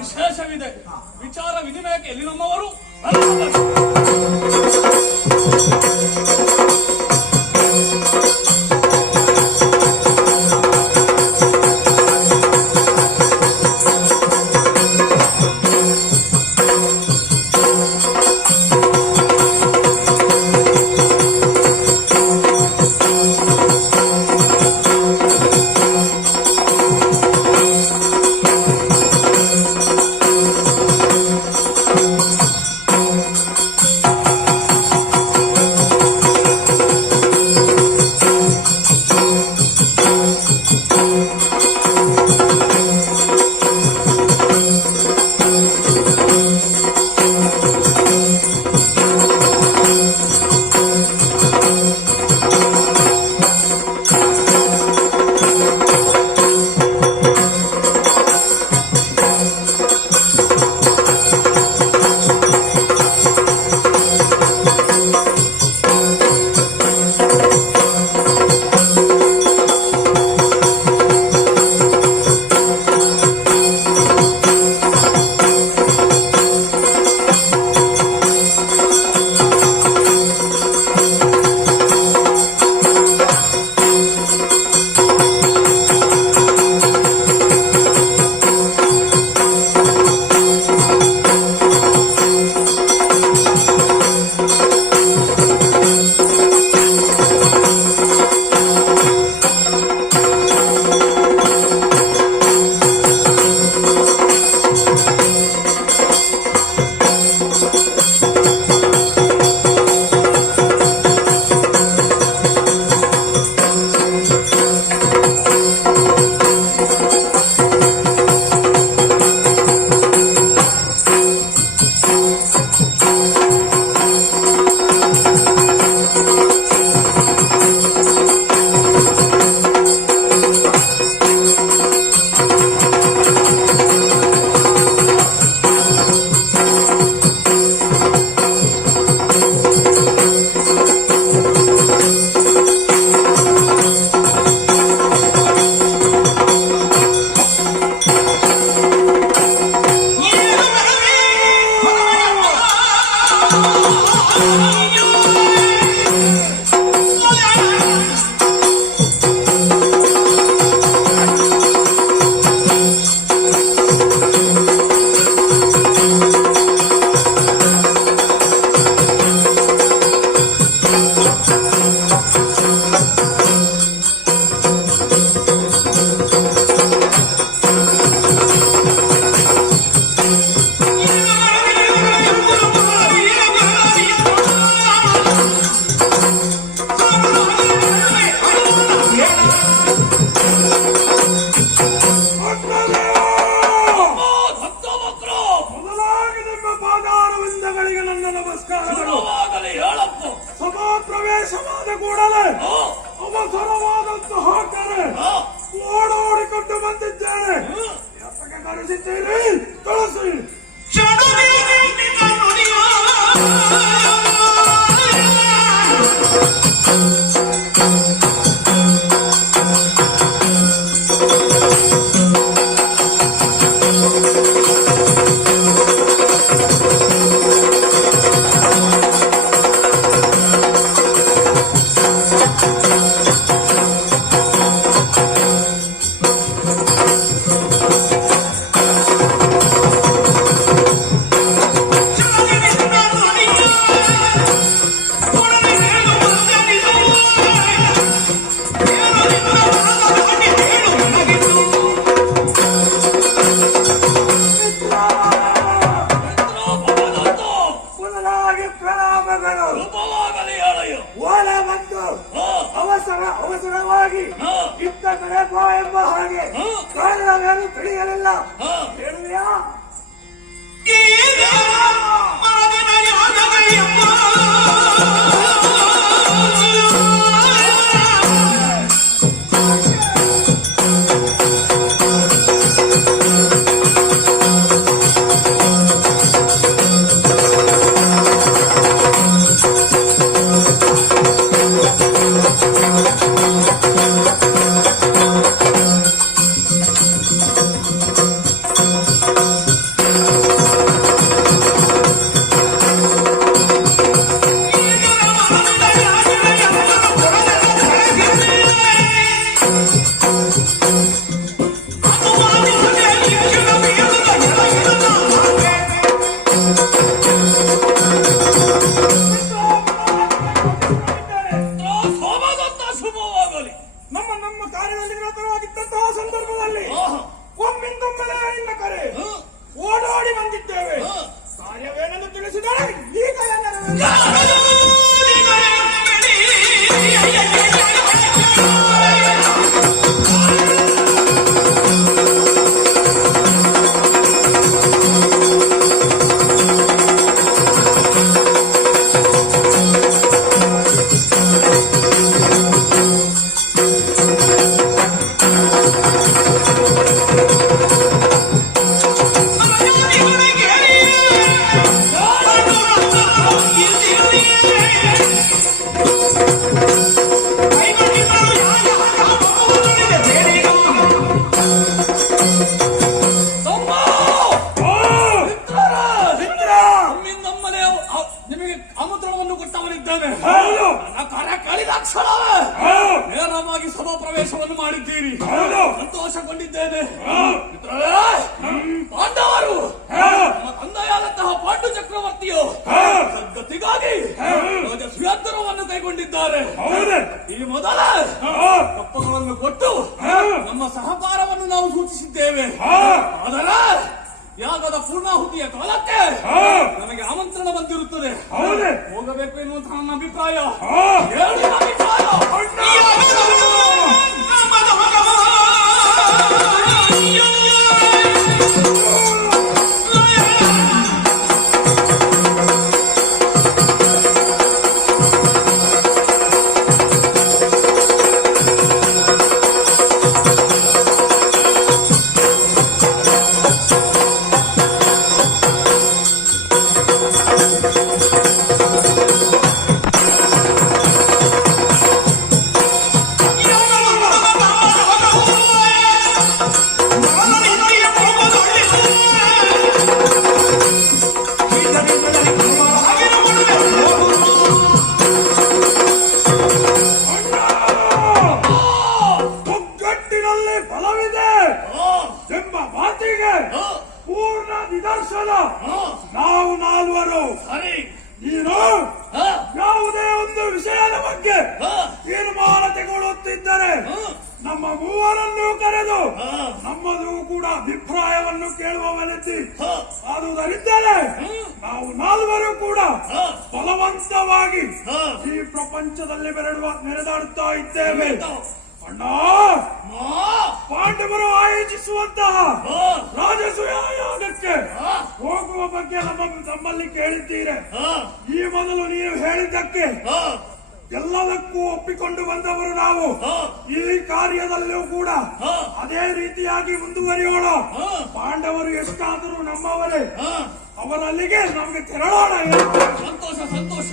ವಿಶೇಷವಿದೆ. ವಿಚಾರ ವಿನಿಮಯಕ್ಕೆ ಎಲ್ಲಿ ನಮ್ಮವರು ಪ್ರವೇಶವಾದ ಕೂಡಲೇ ಅವಸರವಾದಂತಹ ಕರೆ ಓಡೋಡಿಕೊಂಡು ಬಂದಿದ್ದೇನೆ. ಎತ್ತಕ್ಕೆ ಕರೆಸಿದ್ದೀರಿ ತುಳಸಿ. ಅವಸರವಾಗಿ ಇತ್ತ ಕಡೆ ಬಾ ಎಂಬ ಹಾಗೆ ಕಾರಣವೇನು ತಿಳಿಯಲಿಲ್ಲ. ಹೇಳುವೆಯಾ? ಯಾಗದ ಪೂರ್ಣಾಹುತಿಯ ಕಾಲಕ್ಕೆ ಹಾ. ನನಗೆ ಆಮಂತ್ರಣ ಬಂದಿರುತ್ತದೆ. ಹೌದೇ? ಹೋಗಬೇಕು ಎನ್ನುವಂತಹ ನನ್ನ ಅಭಿಪ್ರಾಯ. ಹಾ. ಹೇಳು ನಿನ್ನ ಅಭಿಪ್ರಾಯ. ಒಗ್ಗಟ್ಟಿನಲ್ಲಿ ಬಲವಿದೆ ಎಂಬ ಮಾತಿಗೆ ಪೂರ್ಣ ನಿದರ್ಶನ. ನಾವು ನಾಲ್ವರು ಸರಿ. ನೀನು ಹಾ. ಯಾವುದೇ ಒಂದು ವಿಷಯದ ಬಗ್ಗೆ ಹಾ. ತೀರ್ಮಾನ ತೆಗೆದುಕೊಳ್ಳುತ್ತಿದ್ದರೆ ನಮ್ಮ ಮೂವರನ್ನು ಕರೆದು ನಮ್ಮದು ಕೂಡ ಅಭಿಪ್ರಾಯವನ್ನು ಕೇಳುವವನೆತ್ತಿ ಆದುದರಿಂದಲೇ ನಾವು ನಾಲ್ವರು ಕೂಡ ಬಲವಂತವಾಗಿ ಈ ಪ್ರಪಂಚದಲ್ಲಿ ಮೆರೆದಾಡುತ್ತಾ ಇದ್ದೇವೆ. ಅಣ್ಣ, ಪಾಂಡವರು ಆಯೋಜಿಸುವಂತಹ ರಾಜಸೂಯ ಯಾಗಕ್ಕೆ ಹೋಗುವ ಬಗ್ಗೆ ನಮ್ಮಲ್ಲಿ ಕೇಳಿದ್ದೀರೆ. ಈ ಮೊದಲು ನೀವು ಹೇಳಿದ್ದಕ್ಕೆ ಎಲ್ಲದಕ್ಕೂ ಒಪ್ಪಿಕೊಂಡು ಬಂದವರು ನಾವು. ಈ ಕಾರ್ಯದಲ್ಲೂ ಕೂಡ ಅದೇ ರೀತಿಯಾಗಿ ಮುಂದುವರಿಯೋಣ. ಪಾಂಡವರು ಎಷ್ಟಾದರೂ ನಮ್ಮವರೇ, ಅವರಲ್ಲಿಗೆ ನಮಗೆ ತೆರಳೋಣ. ಸಂತೋಷ ಸಂತೋಷ.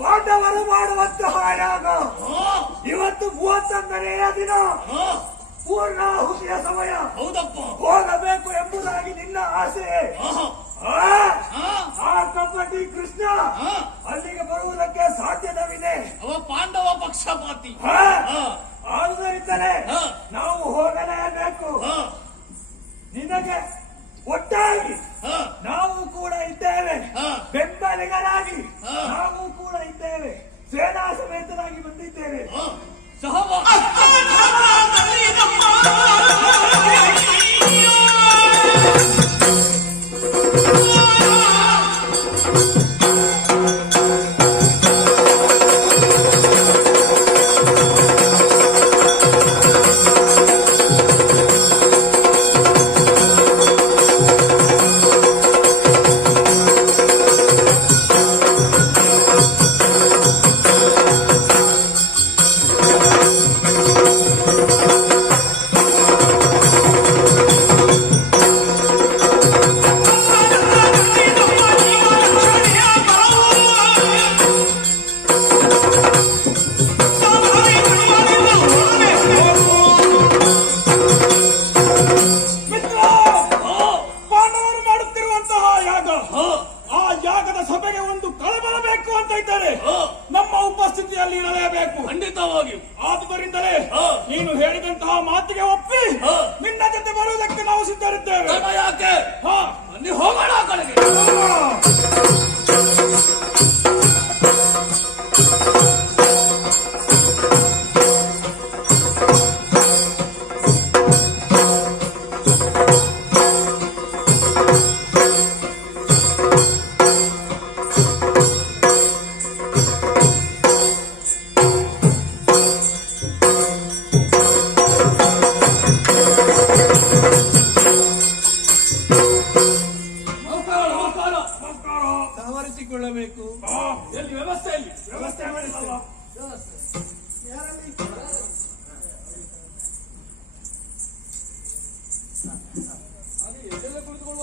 ಪಾಂಡವರು ಮಾಡುವಂತಹ ಯಾಗ ಇವತ್ತು 31ನೆಯ ದಿನ, ಪೂರ್ಣಾಹುತಿಯ ಸಮಯ. ಹೌದಪ್ಪ. ಹೋಗಬೇಕು ಎಂಬುದಾಗಿ ನಿನ್ನ ಆಸೆ. ಆ ಕಪಟಿ ಕೃಷ್ಣ ಅಲ್ಲಿಗೆ ಬರುವುದಕ್ಕೆ ಸಾಧ್ಯವಿದೆ. ಅವ ಪಾಂಡವ ಪಕ್ಷಪಾತಿ. ಆದುದರಿಂದಲೇ ನಾವು ಹೋಗಲೇಬೇಕು. ನಿನಗೆ ಒಟ್ಟಾಗಿ ನಾವು ಕೂಡ ಇದ್ದೇವೆ, ಬೆಂಬಲಿಗರಾಗಿ ನಾವು ಕೂಡ ಇದ್ದೇವೆ, ಸೇನಾ ಸಮೇತರಾಗಿ ಬಂದಿದ್ದೇವೆ. ನಮ್ಮ ಉಪಸ್ಥಿತಿಯಲ್ಲಿ ಇರಲೇಬೇಕು. ಖಂಡಿತವಾಗಿಯೂ. ಆದುದರಿಂದಲೇ ನೀನು ಹೇಳಿದಂತಹ ಮಾತಿಗೆ ಒಪ್ಪಿ ನಿನ್ನ ಜೊತೆ ಬರುವುದಕ್ಕೆ ನಾವು ಸಿದ್ಧರಿದ್ದೇವೆ. ಯಾಕೆ? ಅಲ್ಲಿ ಹೋಗೋಣ ಆ ಕಡೆಗೆ.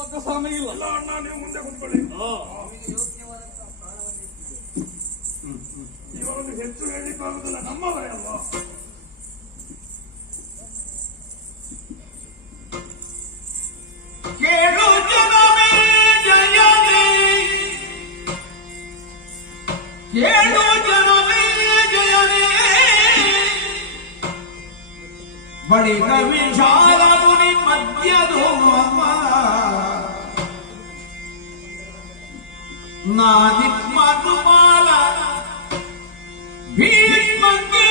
ಮಾತ್ರ ಸ್ವಾಮಿ ಇಲ್ಲ. ಇಲ್ಲ ಅಣ್ಣ, ನೀವು ಮುಂದೆ ಕುತ್ಕೊಳ್ಳಿ. ಇವರನ್ನು ಹೆಚ್ಚು ಹೇಳಲಿಕ್ಕಾಗುದಿಲ್ಲ, ನಮ್ಮವರೇ ಅಲ್ವಾ. ಕೇಳು ಜನಮೇ ಜಯನೇ, ಕೇಳು ಜನಮೇ ಜಯನೇ, ಬಳಿಕ ವಿಶಾಲ ಮುನಿ ಮಧ್ಯದೋಮ ನಾದಿತ್ಮಧುಮಾಲ ಭೀಷ್ಮಂಗೆ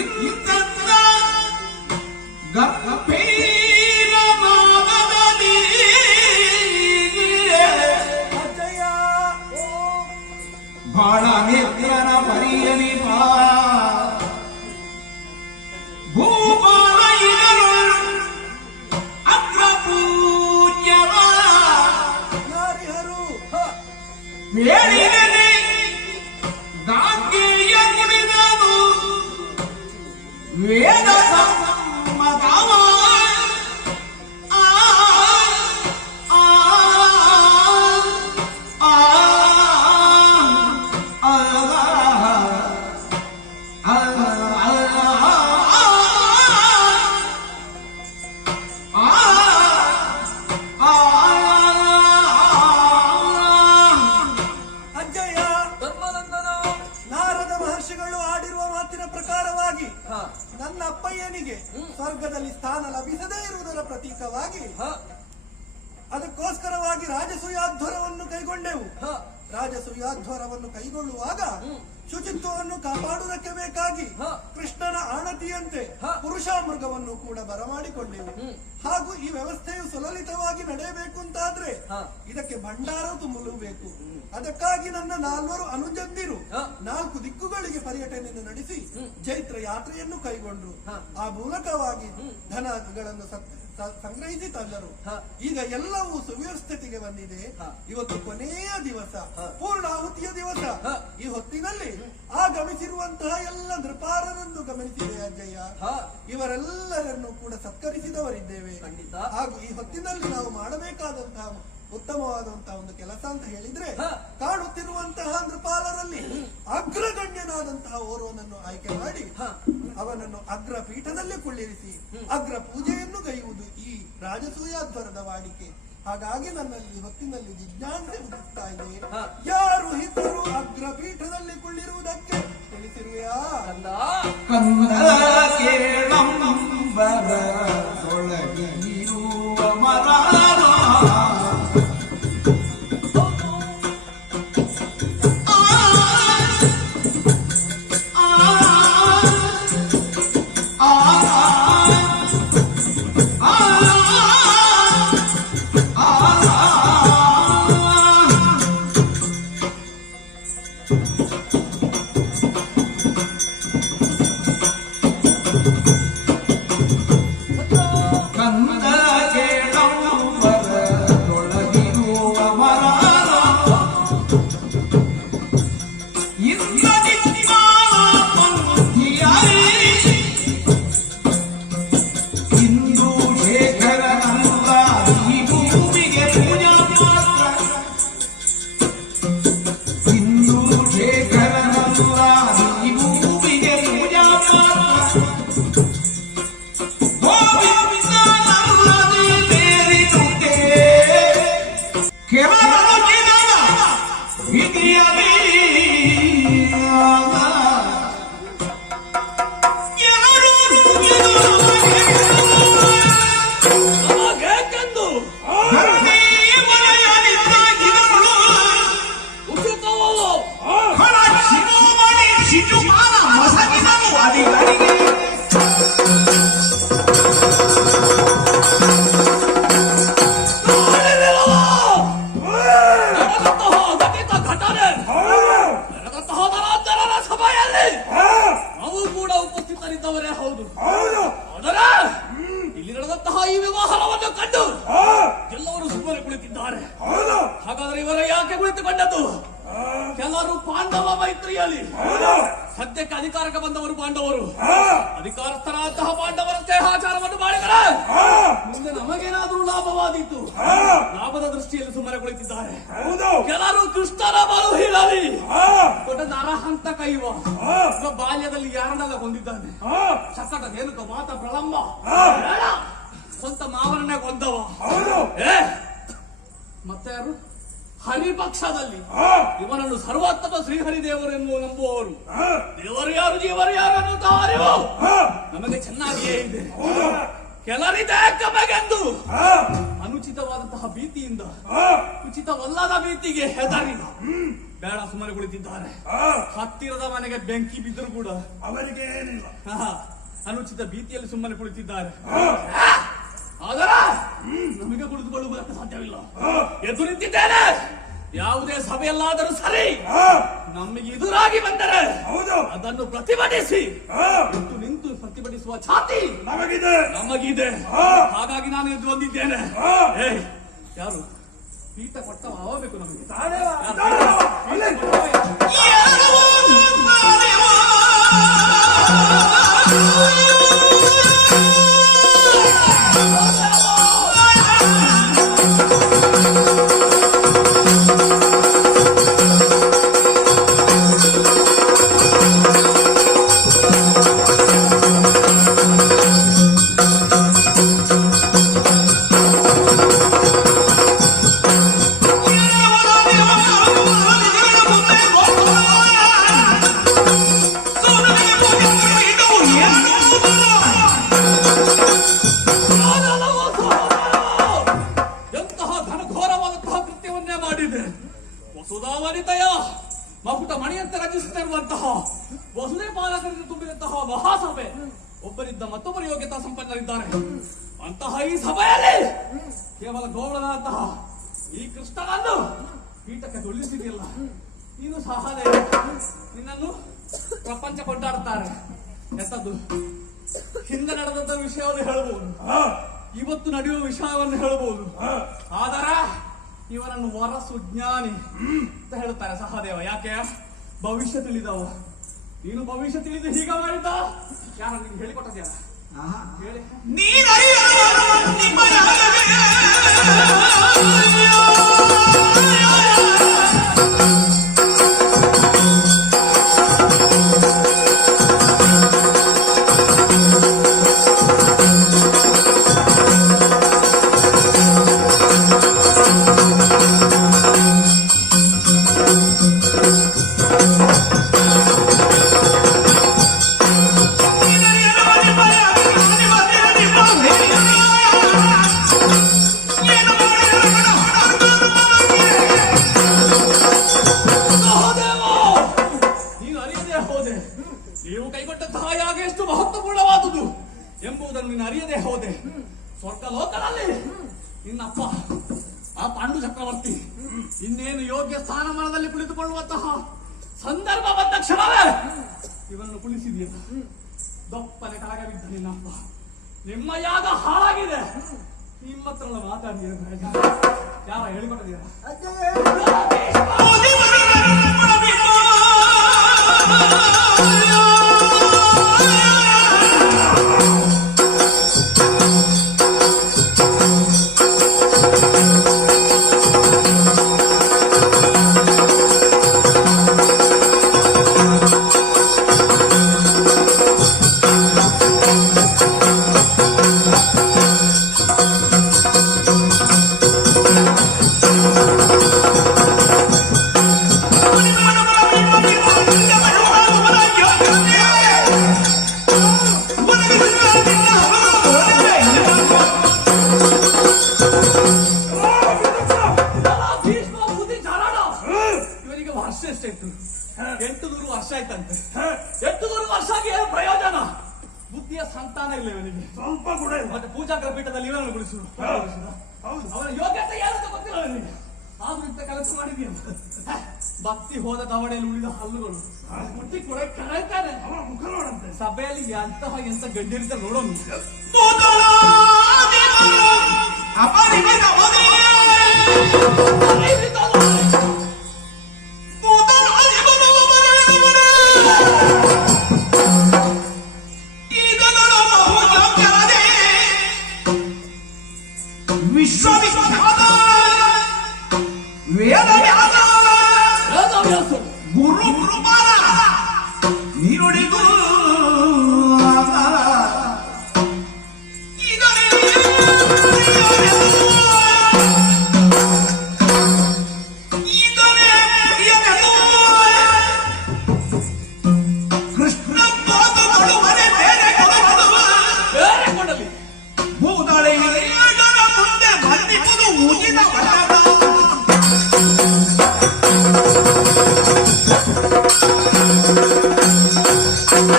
ಇಂದ ಗಂಭೀರ ನಾದದಲ್ಲಿ ಬಾಳ ನಿತ್ಯನ ಪರಿಯಲಿ ಬಾ ಭೂಪಾಲ ಇದರು ಅಗ್ರ ಪೂಜ್ಯವ ಹೇಳಿದನೆ ಗಾಂಗೆಯ ಕುಡಿದನು ವೇದ ಸಮ್ಮತವ ನನ್ನ ಅಪ್ಪಯ್ಯನಿಗೆ ಸ್ವರ್ಗದಲ್ಲಿ ಸ್ಥಾನ ಲಭಿಸದೇ ಇರುವುದರ ಪ್ರತೀಕವಾಗಿ ಅದಕ್ಕೋಸ್ಕರವಾಗಿ ರಾಜಸೂಯಾಧ್ವರವನ್ನು ಕೈಗೊಂಡೆವು. ರಾಜಸೂಯಾಧ್ವರವನ್ನು ಕೈಗೊಳ್ಳುವಾಗ ಶುಚಿತ್ವವನ್ನು ಕಾಪಾಡುವುದಕ್ಕೆ ಬೇಕಾಗಿ ಕೃಷ್ಣನ ಆಣತಿಯಂತೆ ಪುರುಷ ಮೃಗವನ್ನು ಕೂಡ ಬರಮಾಡಿಕೊಂಡೆವು. ಹಾಗೂ ಈ ವ್ಯವಸ್ಥೆಯು ಸುಲಲಿತವಾಗಿ ನಡೆಯಬೇಕು ಅಂತಾದ್ರೆ ಇದಕ್ಕೆ ಭಂಡಾರ ತುಂಬಲು ಬೇಕು. ಅದಕ್ಕಾಗಿ ನನ್ನ 4 ಅನುಜಂದಿರು 4 ದಿಕ್ಕುಗಳಿಗೆ ಪರ್ಯಟನೆಯನ್ನು ನಡೆಸಿ ಚೈತ್ರ ಯಾತ್ರೆಯನ್ನು ಕೈಗೊಂಡ್ರು. ಆ ಮೂಲಕವಾಗಿ ಧನಗಳನ್ನು ಸಂಗ್ರಹಿಸಿ ತಂದರು. ಈಗ ಎಲ್ಲವೂ ಸುವ್ಯವಸ್ಥೆಗೆ ಬಂದಿದೆ. ಇವತ್ತು ಕೊನೆಯ ದಿವಸ, ಪೂರ್ಣಾಹುತಿಯ ದಿವಸ. ಈ ಹೊತ್ತಿನಲ್ಲಿ ಆಗಮಿಸಿರುವಂತಹ ಎಲ್ಲ ನೃಪಾರರನ್ನು ಗಮನಿಸಿದೆ ಅಜ್ಜಯ್ಯ. ಇವರೆಲ್ಲರನ್ನು ಕೂಡ ಸತ್ಕರಿಸಿದವರಿದ್ದೇವೆ. ಹಾಗೂ ಈ ಹೊತ್ತಿನಲ್ಲಿ ನಾವು ಮಾಡಬೇಕಾದಂತಹ ಉತ್ತಮವಾದಂತಹ ಒಂದು ಕೆಲಸ ಅಂತ ಹೇಳಿದ್ರೆ, ಕಾಣುತ್ತಿರುವಂತಹ ನೃಪಾಲರಲ್ಲಿ ಅಗ್ರಗಣ್ಯನಾದಂತಹ ಓರ್ವನನ್ನು ಆಯ್ಕೆ ಮಾಡಿ ಅವನನ್ನು ಅಗ್ರ ಪೀಠದಲ್ಲಿ ಕುಳ್ಳಿರಿಸಿ ಅಗ್ರ ಪೂಜೆಯನ್ನು ಗೈಯುವುದು ಈ ರಾಜಸೂಯಾಧ್ವರದ ವಾಡಿಕೆ. ಹಾಗಾಗಿ ನನ್ನಲ್ಲಿ ಹೊತ್ತಿನಲ್ಲಿ ಜಿಜ್ಞಾಸೆ ಉದಿಸ್ತಾ ಇದೆ. ಯಾರು ಹಿತರು ಅಗ್ರ ಪೀಠದಲ್ಲಿ ಕುಳ್ಳಿರುವುದಕ್ಕೆ ತಿಳಿಸಿರುವೆಯಾ? ಕಂದ ಕೇಳಂಬರ ಒಳಗಿರುವ ಮರಾರ ಹಾಗಾದ್ರೆ ಇವರ ಯಾಕೆ ಕುಳಿತುಕೊಂಡದ್ದು? ಕೆಲವರು ಪಾಂಡವ ಮೈತ್ರಿಯಲ್ಲಿ ಸದ್ಯಕ್ಕೆ ಅಧಿಕಾರಕ್ಕೆ ಬಂದವರು ಪಾಂಡವರು. ಅಧಿಕಾರಸ್ಥರಾದಂತಹ ಪಾಂಡವರ ದೇಹಾಚಾರವನ್ನು ಮಾಡಿದರೆ ಮುಂದೆ ನಮಗೇನಾದ್ರೂ ಲಾಭವಾದೀತು. ಹಾ, ಲಾಭದ ದೃಷ್ಟಿಯಲ್ಲಿ ಸುಮ್ಮನೆ ಕುಳಿತಿದ್ದಾರೆ. ಹೌದು. ಕೆಲವರು ಕೃಷ್ಣನ ಬಲು ಹೀಳಲಿ ಹಾ, ದೊಡ್ಡ ನರಹಂತ ಕೈವ ಹಾ, ಇವ ಬಾಲ್ಯದಲ್ಲಿ ಯಾರನ್ನೆಲ್ಲ ಕೊಂದಿದ್ದಾನೆ. ಹಾ, ಚಕ್ಕಟ ನೇನುಕ ಮಾತ ಪ್ರಳಂಬ ಹಾ. ಬೇಡ. ಸ್ವಂತ ಮಾವನನ್ನೇ ಕೊಂದವ. ಹೌದು. ಏ ಮತ್ತೆ ಯಾರು ಹರಿಪಕ್ಷದಲ್ಲಿ ಹಾ, ಇವನನ್ನು ಸರ್ವೋತ್ತಮ ಶ್ರೀಹರಿದೇವರೆನ್ನು ನಂಬುವವರು. ಹಾ, ದೇವರು ಯಾರು ಜೀವರು ಯಾರು ಅನ್ನುತ್ತಾ ಅರಿವು ಹಾ, ನಮಗೆ ಚೆನ್ನಾಗಿಯೇ ಇದೆ. ಹೌದು. ಕೆಲರಿದೆ ಕಮೆಗೆಂದು ಹಾ, ಅನುಚಿತವಾದಂತಹ ಭೀತಿಯಿಂದ ಹಾ, ಉಚಿತವಲ್ಲದ ಭೀತಿಗೆ ಹೆದರಿ ಬೇಡ ಸುಮ್ಮನೆ ಕುಳಿತಿದ್ದಾರೆ. ಹಾ, ಹತ್ತಿರದ ಮನೆಗೆ ಬೆಂಕಿ ಬಿದ್ದರೂ ಕೂಡ ಅವರಿಗೆ ಏನಿಲ್ಲ. ಅನುಚಿತ ಭೀತಿಯಲ್ಲಿ ಸುಮ್ಮನೆ ಕುಳಿತಿದ್ದಾರೆ. ಹಾ, ಆದರೆ ನಮಗೆ ಕುಳಿತುಕೊಳ್ಳುವುದಕ್ಕೆ ಸಾಧ್ಯವಿಲ್ಲ. ಹಾ, ಎದ್ದು ನಿಂತಿದ್ದೇನೆ. ಯಾವುದೇ ಸಭೆಯಲ್ಲಾದರೂ ಸರಿ ಹಾ, ನಮಗೆ ಎದುರಾಗಿ ಬಂದರೆ ಹೌದು. ಅದನ್ನು ಪ್ರತಿಭಟಿಸಿ ಹಾ, ಎದ್ದು ನಿಂತು ಪ್ರತಿಭಟಿಸುವ ಛಾತಿ ನಮಗಿದೆ. ನಮಗಿದೆ. ಹಾ. ಹಾಗಾಗಿ ನಾನು ಎದ್ದು ಬಂದಿದ್ದೇನೆ. ಹಾ. ಏ ಯಾರು ಪೀಠ ಕೊಟ್ಟವ ಆಗಬೇಕು ನಮಗೆ. ತಾನೇವ? ಅಲ್ಲಿ. ಎಂತಹ ಘನಘೋರವಾದಂತಹ ಕೃತ್ಯವನ್ನೇ ಮಾಡಿದೆ. ವಸುಧಾವನಿತೆಯ ಮಕುಟ ಮಣಿಯಂತೆ ರಚಿಸುತ್ತಿರುವಂತಹ ವಸುದೇ ಪಾಲಕರಿಂದ ತುಂಬಿದಂತಹ ಮಹಾಸಭೆ ಒಬ್ಬರಿದ್ದ ಮತ್ತೊಬ್ಬರು ಯೋಗ್ಯತಾ ಸಂಪನ್ನರಿದ್ದಾರೆ. ಅಂತಹ ಈ ಸಭೆಯಲ್ಲಿ ಕೇವಲ ಗೌರವದಂತಹ ಈ ಕೃಷ್ಣನನ್ನು ಪೀಠಕ್ಕೆ ತುಳಿಸಿದಿಲ್ಲ. ನೀನು ಸಹನೆ ನಿನ್ನನ್ನು ಪ್ರಪಂಚ ಕೊಂಡಾಡುತ್ತಾರೆ. ಎಂತದ್ದು ಹಿಂದೆ ನಡೆದಂತ ವಿಷಯವನ್ನು ಹೇಳಬಹುದು, ಹಾ, ಇವತ್ತು ನಡೆಯುವ ವಿಷಯವನ್ನು ಹೇಳಬಹುದು. ಹಾ, ಆದರೆ ಇವನನ್ನು ವರಸು ಜ್ಞಾನಿ ಅಂತ ಹೇಳುತ್ತಾರೆ ಸಹದೇವ. ಯಾಕೆ? ಭವಿಷ್ಯ ತಿಳಿದವ. ನೀನು ಭವಿಷ್ಯ ತಿಳಿದು ಹೀಗ ಮಾಡಿದ್ದ ಯಾರ ನಿಮ್ಗೆ ಹೇಳಿಕೊಟ್ಟದ್ಯಾರ ಹೇಳಿ? ನೀವು ಕೈಗೊಂಡಂತಹ ಯಾಗ ಎಷ್ಟು ಮಹತ್ವಪೂರ್ಣವಾದುದು ಎಂಬುದನ್ನು ನೀನು ಅರಿಯದೆ ಹೋದೆ. ಸ್ವರ್ಗ ಲೋಕದಲ್ಲಿ ನಿನ್ನಪ್ಪ ಆ ಪಾಂಡು ಚಕ್ರವರ್ತಿ ಇನ್ನೇನು ಯೋಗ್ಯ ಸ್ಥಾನಮಾನದಲ್ಲಿ ಕುಳಿತುಕೊಳ್ಳುವಂತಹ ಸಂದರ್ಭ ಬಂದ ಕ್ಷಣವೇ ಇವನನ್ನು ಕುಳಿಸಿದೆಯಲ್ಲ. ದಪ್ಪನೆ ಕೆಳಗೆ ಬಿದ್ದ ನಿನ್ನಪ್ಪ. ನಿಮ್ಮ ಯಾಗ ಹಾಳಾಗಿದೆ. ನಿಮ್ಮ ಹತ್ರ ಮಾತಾಡಿ ಯಾರ ಹೇಳಿಕೊಟ್ಟಿದ್ದೀರ? ಎಷ್ಟಾಯ್ತು? 800 ವರ್ಷ ಆಯ್ತಂತೆ. 800 ವರ್ಷ ಆಗಿ ಏನು ಪ್ರಯೋಜನ? ಬುದ್ಧಿಯ ಸಂತಾನ ಇಲ್ಲ ಇವನಿಗೆ. ಸ್ವಲ್ಪ ಕೂಡ ಇಲ್ಲ. ಮತ್ತೆ ಪೂಜಾಗ್ರ ಪೀಠದಲ್ಲಿ ಇವನನ್ನು ಕುಳಿಸುದು. ಹೌದು. ಅವನ ಯೋಗ್ಯತೆ ಏನಂತ ಗೊತ್ತಿಲ್ಲ ನನಗೆ. ಆದ್ರೂ ಇಂಥ ಕೆಲಸ ಮಾಡಿದ್ಯ. ಭಕ್ತಿ ಹೋದ ದವಡೆಯಲ್ಲಿ ಉಳಿದ ಹಲ್ಲುಗಳು ಮುಟ್ಟಿ ಕೂಡ ಕಳೆಯುತ್ತಾನೆ. ಅವನ ಮುಖ ನೋಡಂತೆ. ಸಭೆಯಲ್ಲಿ ಎಂತಹ ಎಂತ ಗಂಡಿರಿತ ನೋಡೋಣ. ವಿಶ್ವವಿಖ್ಯಾತ ವೇದವ್ಯಾಸ ವೇದವ್ಯಾಸರು ಗುರು ಕೃಪಾಲ ನೀನುಡಿದು ಕೃಷ್ಣ ಬೋಧುಗಳು ಬೇರೆ ಬೇರೆ ಕೊಡಲಿ ಭೂತಾಳೆ ಮುಂದೆ ಬಂದಿರುವುದು ಉಚಿತ ವಚನ.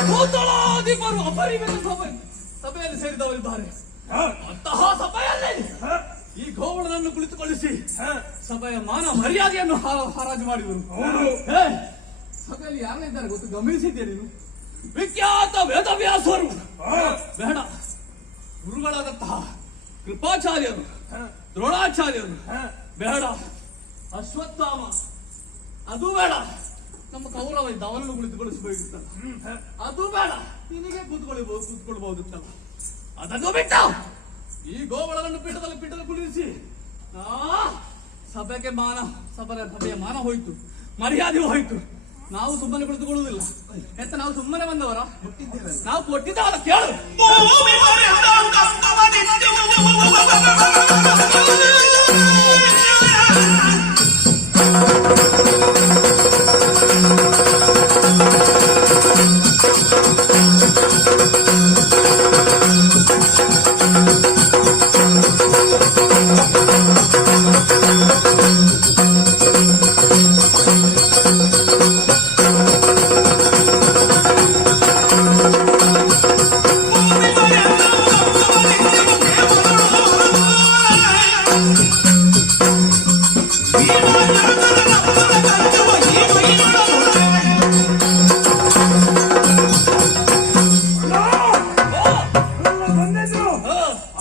ಭೂತಳಾಧಿಪರು ಅಪರಿಮಿತ ಸಭೆಯಲ್ಲಿ ಸೇರಿದವರಿದ್ದಾರೆ. ಅಂತಹ ಸಭೆಯಲ್ಲಿ ಈ ಗೋವಳನನ್ನು ಕುಳಿತುಕೊಳ್ಳಿಸಿ ಸಭೆಯ ಮಾನ ಮರ್ಯಾದೆಯನ್ನು ಹರಾಜು ಮಾಡಿದರು. ಹೇ, ಸಭೆಯಲ್ಲಿ ಯಾರಿದ್ದಾರೆ ಗೊತ್ತು ಗಮನಿಸಿದ್ದೆ ನೀನು? ವಿಖ್ಯಾತ ವೇದವ್ಯಾಸರು ಬೇಡ, ಗುರುಗಳಾದಂತಹ ಕೃಪಾಚಾರ್ಯರು, ದ್ರೋಣಾಚಾರ್ಯರು ಬೇಡ, ಅಶ್ವತ್ಥಾಮ ಅದು ಬೇಡ, ನಮ್ಮ ಕೌರವ ಇದ್ದ ಅವನನ್ನು ಕುಳಿತುಕೊಳ್ಳಿಸಬೇಕಿತ್ತಲ್ಲ ಅದು ಬೇಡ, ನಿನಗೆ ಕೂತ್ಕೊಳ್ಬಹುದಿತ್ತಲ್ಲ ಅದನ್ನು ಬಿಟ್ಟ ಈ ಗೋವಳವನ್ನು ಪೀಠದಲ್ಲಿ ಕುಳಿಸಿ ಸಭೆಯ ಮಾನ ಹೋಯ್ತು, ಮರ್ಯಾದೆ ಹೋಯ್ತು. ನಾವು ಸುಮ್ಮನೆ ಕುಳಿತುಕೊಳ್ಳುವುದಿಲ್ಲ. ಎಂತ ನಾವು ಸುಮ್ಮನೆ ಬಂದವರ? ನಾವು ಕೊಟ್ಟಿದ್ದವರ ಕೇಳು.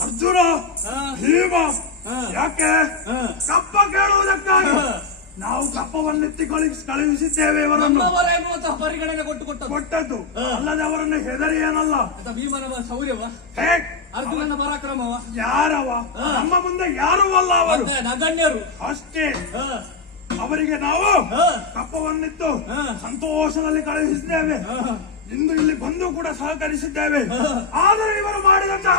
ಅರ್ಜುನ ಭೀಮ ಯಾಕೆ ಕಪ್ಪ ಕೇಳುವುದಕ್ಕಾಗಿ ನಾವು ಕಪ್ಪವನ್ನೆತ್ತಿ ಕಳುಹಿಸಿದ್ದೇವೆ. ಇವರನ್ನು ಪರಿಗಣನೆ ಕೊಟ್ಟದ್ದು ಅಲ್ಲದೆ ಅವರನ್ನು ಹೆದರಿ ಏನಲ್ಲ. ಭೀಮನ ಶೌರ್ಯವ, ಅರ್ಜುನನ ಪರಾಕ್ರಮವ, ಯಾರವ ನಮ್ಮ ಮುಂದೆ ಯಾರೂ ಅಲ್ಲ, ಅವರು ನಗಣ್ಯರು ಅಷ್ಟೇ. ಅವರಿಗೆ ನಾವು ಕಪ್ಪವನ್ನಿತ್ತು ಸಂತೋಷದಲ್ಲಿ ಕಳುಹಿಸಿದ್ದೇವೆ. ಇಂದು ಇಲ್ಲಿ ಬಂದು ಕೂಡ ಸಹಕರಿಸಿದ್ದೇವೆ. ಆದರೆ ಇವರು ಮಾಡಿದಂತಹ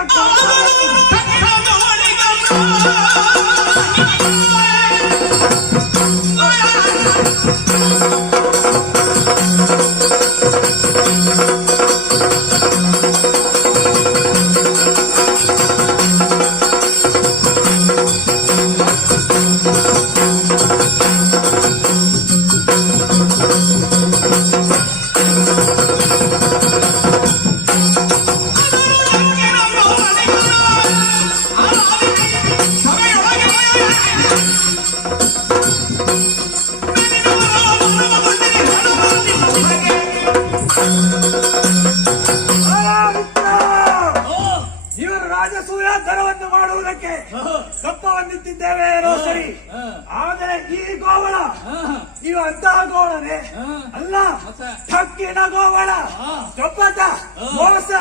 ಇವರು ರಾಜಸೂಯಾಧನವನ್ನು ಮಾಡುವುದಕ್ಕೆ ಕಪ್ಪವನ್ನಿಟ್ಟಿದ್ದೇವೆ ಏನೋ ಸರಿ. ಆದರೆ ಈ ಗೋವಳ ನೀವು ಅಂತಹ ಗೋವಳನೆ ಅಲ್ಲ, ಹಕ್ಕಿನ ಗೋವಳ. ಕಪ್ಪಟ, ಮೋಸ,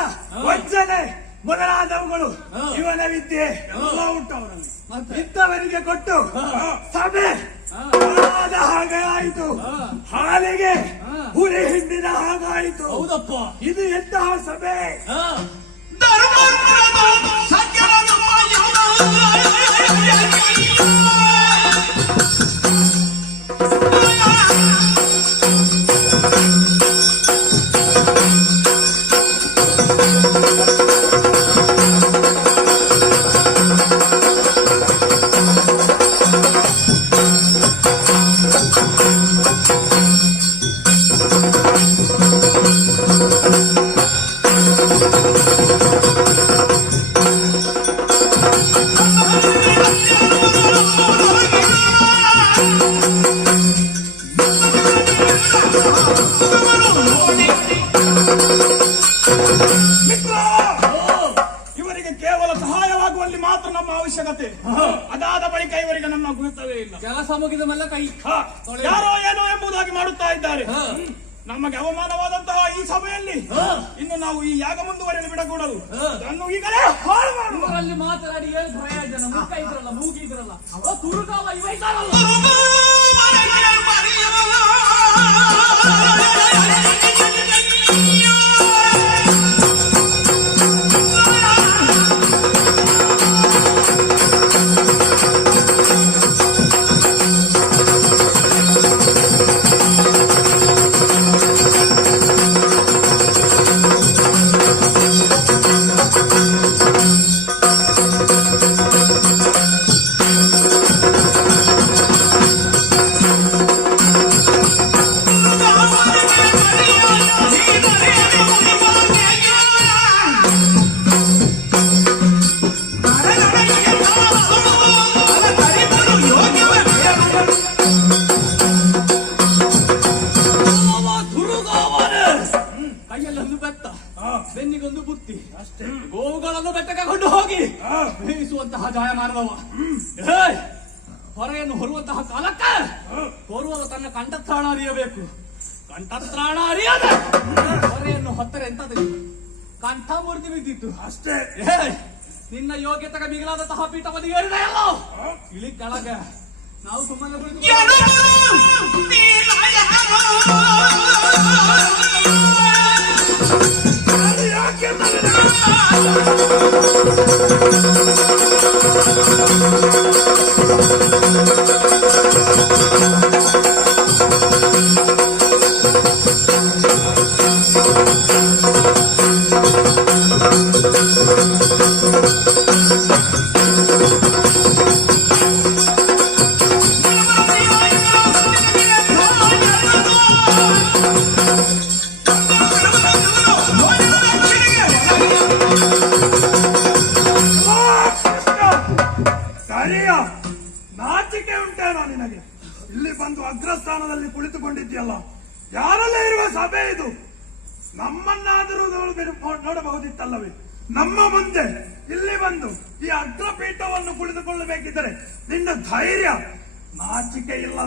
ವಂಚನೆ ಮೊದಲಾದವುಗಳು ಇವನ ವಿದ್ಯೆ ಎಲ್ಲ ಉಂಟು ಅವರಲ್ಲಿ. ಇಂಥವರಿಗೆ ಕೊಟ್ಟು ಸಭೆ ಹಾಗೆ ಆಯಿತು, ಹಾಲಿಗೆ ಹುಲಿ ಹಿಂಡಿನ ಹಾಗಾಯಿತು. ಹೌದಪ್ಪ, ಇದು ಎಂತಹ ಸಭೆ? ಇವರಿಗೆ ಕೇವಲ ಸಹಾಯವಾಗುವಲ್ಲಿ ಮಾತ್ರ ನಮ್ಮ ಅವಶ್ಯಕತೆ. ಅದಾದ ಬಳಿಕ ಇವರಿಗೆ ನಮ್ಮ ಗುರುತವೇ ಇಲ್ಲ. ಕೆಲಸ ಮುಗಿದ ಮೇಲೆ ಕೈ ಯಾರೋ ಏನೋ ಎಂಬುದಾಗಿ ಮಾಡುತ್ತಾ ಇದ್ದಾರೆ. ನಮಗೆ ಅವಮಾನವಾದಂತಹ ಈ ಸಭೆಯಲ್ಲಿ ಇನ್ನು ನಾವು ಈ ಯಾಗ ಮುಂದುವರೆಯಲು ಬಿಡಕೂಡದು. ಅದನ್ನು ಈಗಲೇ ಹಾಳು ಮಾಡುವ. ಭಾಷೆಯಲ್ಲಿ ಮಾತನಾಡಿ ಏನು ಪ್ರಯೋಜನ? ಮುಖ ಇದ್ರಲ್ಲ, ಮೂಗಿ ಇದ್ರಲ್ಲ, ತುರುಕಾವ ಇವ ಇದ್ದಾರಲ್ಲ. ಕೈಯಲ್ಲೊಂದು ಬೆತ್ತ, ಬೆನ್ನಿಗೊಂದು ಬುತ್ತಿ, ಅಷ್ಟೇ. ಗೋವುಗಳನ್ನು ಬೆಟ್ಟಕೊಂಡು ಹೋಗಿ ಮೇಯಿಸುವಂತಹ ಜಾಯಮಾನದವ. ಹೊರೆಯನ್ನು ಹೊರುವಂತಹ ಕಾಲಕ್ಕೆ ಹೊರುವವ ತನ್ನ ಕಂಠತ್ರಾಣ ಅರಿಯಬೇಕು. ಕಂಠತ್ರಾಣ ಅರಿಯದೆ ಹೊರೆಯನ್ನು ಹೊತ್ತರೆ ಎಂತದ್ದು? ಕಂಠ ಮುರಿದು ಬಿದ್ದಿತ್ತು ಅಷ್ಟೇ. ನಿನ್ನ ಯೋಗ್ಯತೆಗೆ ಮಿಗಿಲಾದಂತಹ ಪೀಠವನ್ನು ಏರಿದೆಯಲ್ಲ, ಇಳಿ ಕೆಳಗೆ. ನಾವು ಸುಮ್ಮನೆ ಕುಳಿತು ನಾಚಿಕೆ ಉಂಟೇನೋ ನಿನಗೆ? ಇಲ್ಲಿ ಬಂದು ಅಗ್ರಸ್ಥಾನದಲ್ಲಿ ಕುಳಿತುಕೊಂಡಿದ್ಯಲ್ಲ, ಯಾರಲ್ಲೇ ಇರುವ ಸಭೆ ಇದು? ನಮ್ಮನ್ನಾದರೂ ನೋಡಬಹುದಿತ್ತಲ್ಲವೇ? ನಮ್ಮ ಮುಂದೆ ಇಲ್ಲಿ ಬಂದು ಈ ಅಗ್ರಪೀಠವನ್ನು ಕುಳಿತುಕೊಳ್ಳಬೇಕಿದ್ದರೆ ನಿನ್ನ ಧೈರ್ಯ, ನಾಚಿಕೆ ಇಲ್ಲ.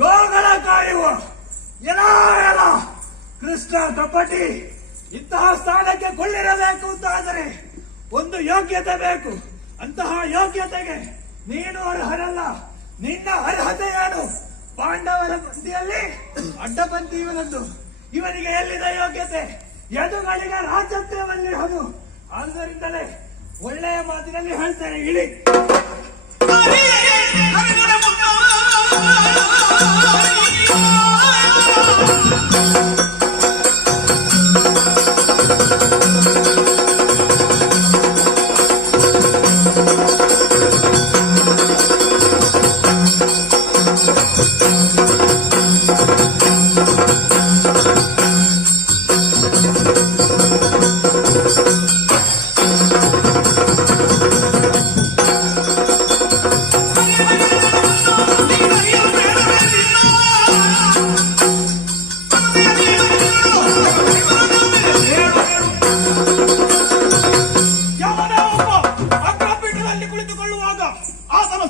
ಗೋಗಳ ಕಾಯುವ ಕೃಷ್ಣ ಕಪಟಿ ಇಂತಹ ಸ್ಥಾನಕ್ಕೆ ಕೊಳ್ಳಿರಬೇಕು ಅಂತಾದರೆ ಒಂದು ಯೋಗ್ಯತೆ ಬೇಕು. ಅಂತಹ ಯೋಗ್ಯತೆಗೆ ನೀನು ಅರ್ಹರಲ್ಲ. ನಿನ್ನ ಅರ್ಹತೆ ಏನು? ಪಾಂಡವರ ಪಂಕ್ತಿಯಲ್ಲಿ ಅಡ್ಡಪಂಥಿ ಇವನದ್ದು. ಇವನಿಗೆ ಎಲ್ಲಿದೆ ಯೋಗ್ಯತೆ? ಎದುಗಳಿಗೆ ರಾಜತ್ವದಲ್ಲಿ ಹೌದು. ಆದ್ದರಿಂದಲೇ ಒಳ್ಳೆಯ ಮಾತಿನಲ್ಲಿ ಹೇಳ್ತಾರೆ, ಇಳಿ.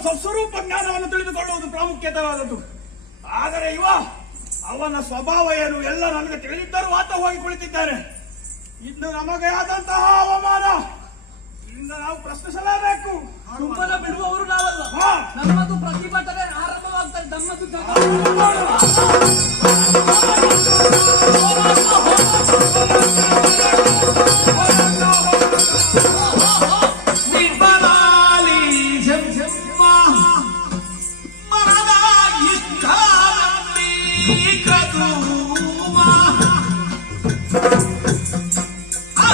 ಸ್ವಸ್ವರೂಪ ಜ್ಞಾನವನ್ನು ತಿಳಿದುಕೊಳ್ಳುವುದು ಪ್ರಾಮುಖ್ಯತೆವಾದದ್ದು. ಆದರೆ ಅವನ ಸ್ವಭಾವ ಏನು ಎಲ್ಲ ನನಗೆ ತಿಳಿದಿದ್ದರೂ ಆತ ಹೋಗಿ ಕುಳಿತಿದ್ದಾನೆ. ಇನ್ನು ನಮಗೆ ಆದಂತಹ ಅವಮಾನ ಇನ್ನು ನಾವು ಪ್ರಶ್ನಿಸಲೇಬೇಕು. ಸುಮ್ಮನೆ ಬಿಡುವವರು ನಾವಲ್ಲ. ನಮ್ಮದು ಪ್ರತಿಭಟನೆ ಆರಂಭವಾಗ್ತದೆ. ನಮ್ಮದು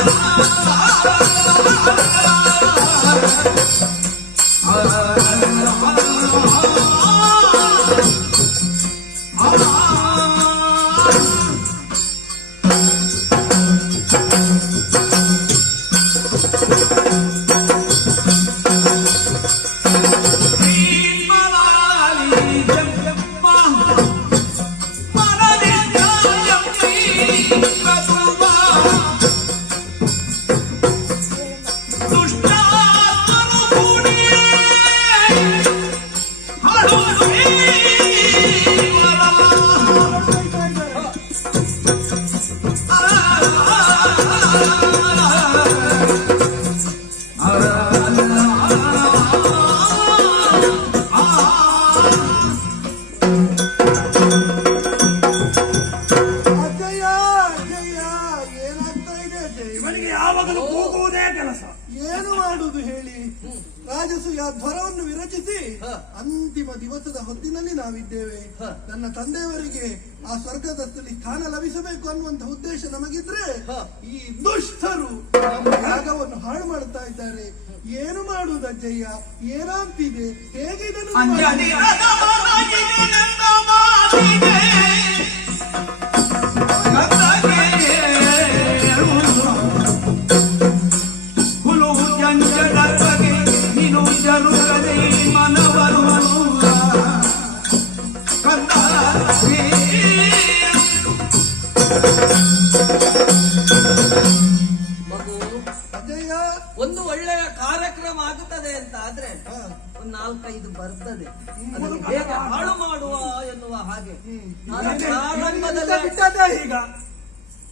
Ah! ಅಜಯ್? ಇವನಿಗೆ ಯಾವಾಗಲೂ ಕೂಗುವುದೇ ಕೆಲಸ. ಏನು ಮಾಡುವುದು ಹೇಳಿ? ರಾಜಸೂಯ ಧ್ವರವನ್ನು ವಿರಚಿಸಿ ಅಂತಿಮ ದಿವಸದ ಹೊತ್ತಿನಲ್ಲಿ ನಾವಿದ್ದೇವೆ. ನನ್ನ ತಂದೆಯವರಿಗೆ ಆ ಸ್ವರ್ಗದತ್ತಲ್ಲಿ ಸ್ಥಾನ ಲಭಿಸಬೇಕು ಅನ್ನುವಂತ ಉದ್ದೇಶ ನಮಗಿದ್ರೆ ಈ ದುಷ್ಟರು ನಮ್ಮ ಯಾಗವನ್ನು ಹಾಳು ಮಾಡುತ್ತಾ ಇದ್ದಾರೆ. ಏನು ಮಾಡುವುದು ಅಜ್ಜಯ್ಯ? ಏನಾಗ್ತಿದೆ? ಹೇಗೆ ಇದನ್ನು ಅಂಜನಿರದ ಮನಗಿನೆಂದ ಮಾತಿಗೆ ಕತ್ತಗೆ ಹುಲು ಜಂಜಡ ಬಗೆ ನೀನು ಜರುಗದೆ ಮನವರು ಕಂದಾರೆ ಮಗು, ಅಜ್ಜಯ್ಯ ಒಂದು ಒಳ್ಳೆಯ ಕಾರ್ಯಕ್ರಮ ಆಗುತ್ತದೆ ಅಂತ ಆದ್ರೆ ಒಂದು 4-5 ಬರ್ತದೆ. ಅದನ್ನು ಹೇಗೆ ಹಾಳು ಮಾಡುವ ಎನ್ನುವ ಹಾಗೆ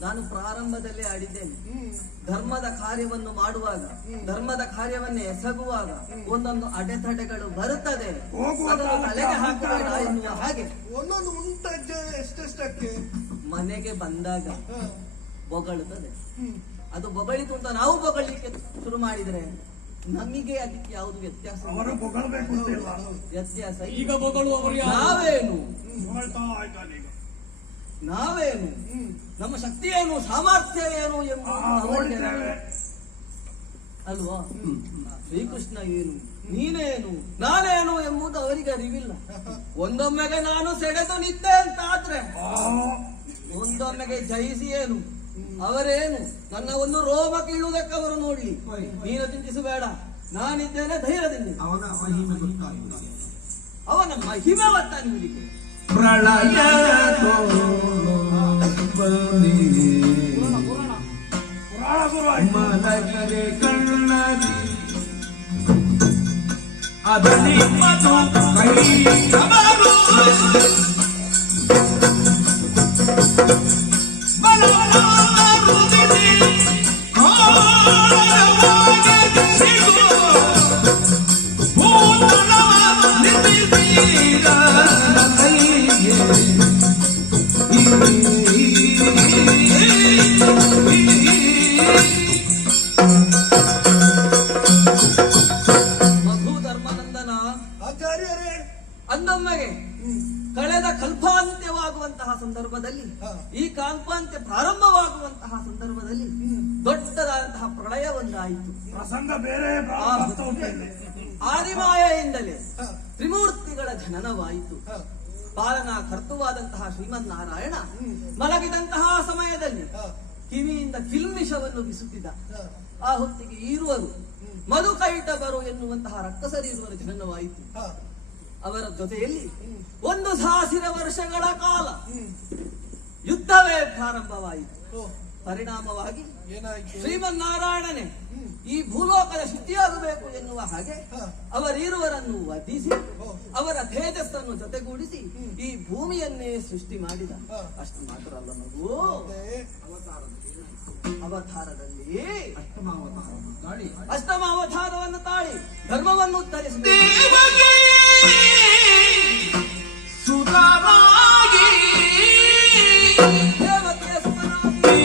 ನಾನು ಪ್ರಾರಂಭದಲ್ಲೇ ಆಡಿದ್ದೇನೆ. ಧರ್ಮದ ಕಾರ್ಯವನ್ನು ಮಾಡುವಾಗ, ಧರ್ಮದ ಕಾರ್ಯವನ್ನೇ ಎಸಗುವಾಗ ಒಂದೊಂದು ಅಡೆತಡೆಗಳು ಬರುತ್ತದೆ. ಅದನ್ನು ತಲೆಗೆ ಹಾಕಬೇಡ ಎನ್ನುವ ಹಾಗೆ ಒಂದೊಂದು ಉಂಟಜ್ಜ. ಎಷ್ಟೆಷ್ಟಕ್ಕೆ ಮನೆಗೆ ಬಂದಾಗ ಬೊಗಳುತ್ತದೆ. ಅದು ಬೊಗಳಿತು ಅಂತ ನಾವು ಬೊಗಳಿಕೆ ಶುರು ಮಾಡಿದ್ರೆ ನಮಗೆ ಅದಕ್ಕೆ ಯಾವುದು ವ್ಯತ್ಯಾಸ ಅವರು ಹೊಗಳಬೇಕು ಅಂತಿಲ್ಲ. ವ್ಯತ್ಯಾಸ ಇಲ್ಲ. ಈಗ ಬೊಗಳುವವರು ಯಾರು? ನಾವೇನು ಹೊಗಳ್ತಾ ಇದ್ದಾನೆ ಈಗ. ನಾವೇನು, ನಮ್ಮ ಶಕ್ತಿ ಏನು, ಸಾಮರ್ಥ್ಯ ಏನು ಎಂಬುದು ಅವರಿಗೆ ನೋಡಿದ್ದೇವೆ. ಅಲ್ವಾ? ಶ್ರೀಕೃಷ್ಣ ಏನು, ನೀನೇನು, ನಾನೇನು ಎಂಬುದು ಅವರಿಗೆ ಅರಿವಿಲ್ಲ. ಒಂದೊಮ್ಮೆಗೆ ನಾನು ಸೆಳೆದು ನಿದ್ದೆ ಅಂತ ಆದ್ರೆ ಒಂದೊಮ್ಮೆಗೆ ಜಯಿಸಿ ಏನು, ಅವರೇನು, ನನ್ನ ಒಂದು ರೋಮ ಕೀಳುವುದಕ್ಕೆ ಅವರು ನೋಡ್ಲಿ. ನೀನು ಚಿಂತಿಸಬೇಡ, ನಾನಿದ್ದೇನೆ ಧೈರ್ಯದಿಂದ. ಅವನ ಮಹಿಮೆ ಗೊತ್ತಾಗುತ್ತದೆ. ಅವನ ಮಹಿಮೆ ಗೊತ್ತಾಗುವುದಿಕ್ಕೆ ಪ್ರಳಯ ಪುರಾಣ ಶುರುವಾಯಿತು. ಮಲಗರೆ ಕಣ್ಣದಿ ಅದನಿ ಮಧು ಕೈ ಕಮರು ಬಲವಾರುದಿಸಿ ಘೋರವಾಗಿಸಿದು ಭೂತಳವ ನಿಂದಿಸಿದ ಕೈಗೆ ಮಧು ಧರ್ಮಾನಂದನ ಆಚಾರ್ಯರೇ, ಅಂದೊಮ್ಮೆಗೆ ಕಳೆದ ಕಲ್ಪಾಂತ್ಯವಾಗುವಂತಹ ಸಂದರ್ಭದಲ್ಲಿ, ಈ ಕಲ್ಪಾಂತ್ಯ ಪ್ರಾರಂಭವಾಗುವಂತಹ ಸಂದರ್ಭದಲ್ಲಿ ದೊಡ್ಡದಾದಂತಹ ಪ್ರಳಯ ಒಂದಾಯಿತು. ಪ್ರಸಂಗ ಬೇರೆ ಪ್ರಾರಂಭ ಉಂಟು ಇಲ್ಲಿ. ಆದಿಮಾಯೆಯಿಂದಲೇ ತ್ರಿಮೂರ್ತಿಗಳ ಜನನವಾಯಿತು. ಪಾಲನಾ ಕರ್ತುವಾದಂತಹ ಶ್ರೀಮನ್ನಾರಾಯಣ ಮಲಗಿದಂತಹ ಸಮಯದಲ್ಲಿ ಕಿವಿಯಿಂದ ಕಿಲ್ಮಿಷವನ್ನು ಬಿಸುತ್ತಿದ್ದ. ಆ ಹೊತ್ತಿಗೆ ಈರುವರು ಮಧುಕೈಟಬರು ಎನ್ನುವಂತಹ ರಕ್ಕಸರಿರುವರ ಜನನವಾಯಿತು. ಅವರ ಜೊತೆಯಲ್ಲಿ 1000 ವರ್ಷಗಳ ಕಾಲ ಯುದ್ಧವೇ ಪ್ರಾರಂಭವಾಯಿತು. ಪರಿಣಾಮವಾಗಿ ಏನಾಯ್ತು? ಶ್ರೀಮನ್ನಾರಾಯಣನೇ ಈ ಭೂಲೋಕದ ಶುದ್ಧಿಯಾಗಬೇಕು ಎನ್ನುವ ಹಾಗೆ ಅವರಿರುವರನ್ನು ವಧಿಸಿ ಅವರ ತೇಜಸ್ಸನ್ನು ಜೊತೆಗೂಡಿಸಿ ಈ ಭೂಮಿಯನ್ನೇ ಸೃಷ್ಟಿ ಮಾಡಿದ. ಅಷ್ಟು ಮಾತ್ರ ಅಲ್ಲ ಮಗು, ಅವತಾರದಲ್ಲಿ ಅಷ್ಟಮಾವತಾರವನ್ನು ತಾಳಿ ಧರ್ಮವನ್ನು ಉತ್ತರಿಸಿದ. ದೇವಗೆ ಸುಧಾರಾಗಿ ದೇವತೆಯ ಸುತನಾಗಿ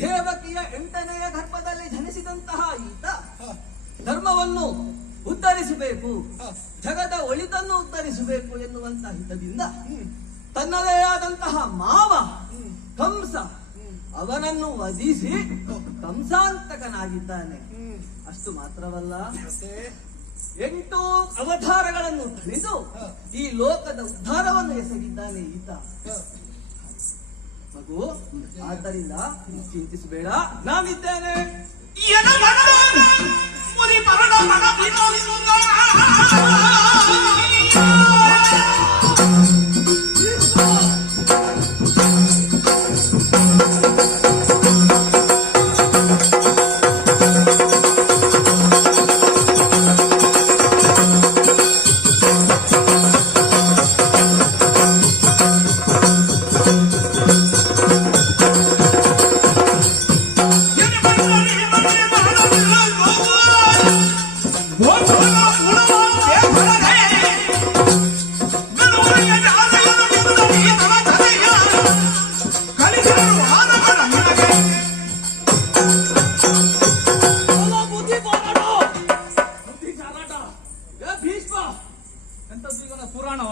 ದೇವಕಿಯ 8ನೆಯ ಗರ್ಭದಲ್ಲಿ ಜನಿಸಿದಂತಹ ಈತ ಧರ್ಮವನ್ನು ಉದ್ಧರಿಸಬೇಕು, ಜಗದ ಒಳಿತನ್ನು ಉದ್ಧರಿಸಬೇಕು ಎನ್ನುವಂತಹ ಹಿತದಿಂದ ತನ್ನದೇ ಆದಂತಹ ಮಾವ ಕಂಸ ಅವನನ್ನು ವಧಿಸಿ ಕಂಸಾಂತಕನಾಗಿದ್ದಾನೆ. ಅಷ್ಟು ಮಾತ್ರವಲ್ಲ, 8 ಅವತಾರಗಳನ್ನು ತಳೆದು ಈ ಲೋಕದ ಉದ್ಧಾರವನ್ನು ಎಸಗಿದ್ದಾನೆ ಈತ. ಮಗು, ಆದ್ದರಿಂದ ಚಿಂತಿಸಬೇಡ, ನಾನಿದ್ದೇನೆ. ಮುನಿ ಪರಣ ಮನ ವಿನೋದಿಸುತ್ತ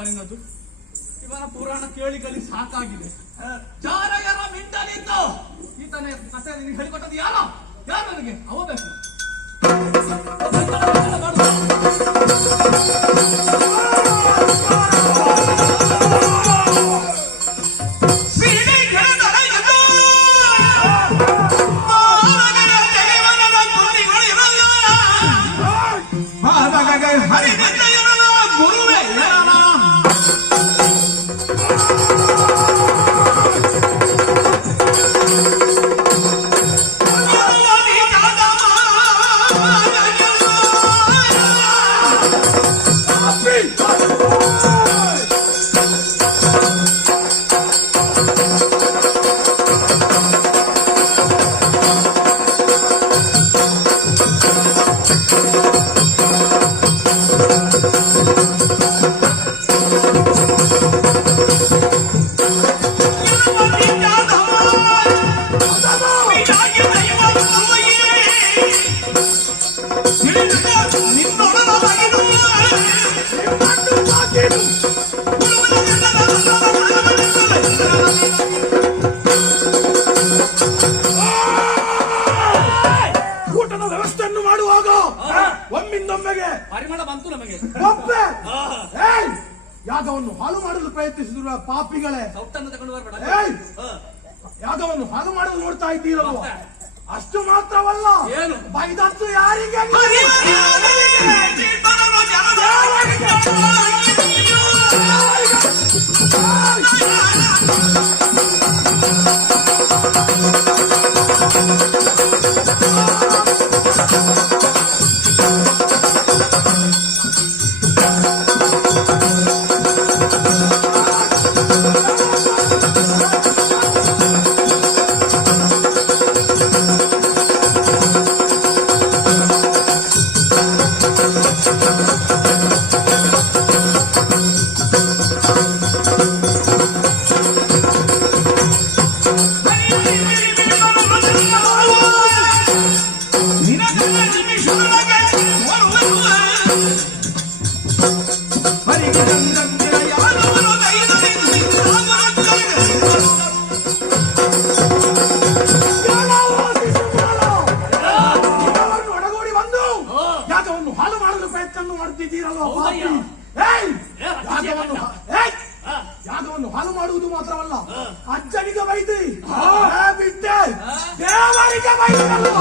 ನಿನ್ನದು ಇವನ ಪುರಾಣ ಕೇಳಿ ಕಲಿ ಸಾಕಾಗಿದೆ. ಚಾರಯರ ಮಿಂಡಲಿದ್ದು ಈತನ ಕಥೆ ನಿನಗೆ ಹೇಳಿಕೊಟ್ಟದ್ದು ಯಾರು ನನಗೆ ಅವ ಬೇಕು. ಊಟದ ವ್ಯವಸ್ಥೆಯನ್ನು ಮಾಡುವಾಗ ಒಮ್ಮಿಂದೊಮ್ಮೆಗೆ ಪರಿಮಳ ಬಂತು ನಮಗೆ. ಯಾಗವನ್ನು ಹಾಳು ಮಾಡಲು ಪ್ರಯತ್ನಿಸಿದ್ರು ಪಾಪಿಗಳೇ. ಸೌಟನ್ನು ತಗೊಂಡು ಬರಬೇಡ. ಯಾಗವನ್ನು ಹಾಳು ಮಾಡಲು ನೋಡ್ತಾ ಇದ್ದೀರಲ್ವ? ಅಷ್ಟು ಮಾತ್ರವಲ್ಲ, ಏನು ಬೈದದ್ದು ಯಾರಿಗೆ? ಯಾಗವನ್ನು ಹಾಳು ಮಾಡಲು ಪ್ರಯತ್ನ ಮಾಡುತ್ತಿದ್ದೀರಲ್ವ? ಯಾಗವನ್ನು ಹಾಳು ಮಾಡುವುದು ಮಾತ್ರವಲ್ಲ, ಅಜ್ಜನಿಗೆ ಬೈದಿ ಬಿಟ್ಟೆ ದೇವರಿಗೆ ಬೈದಲ್ವ?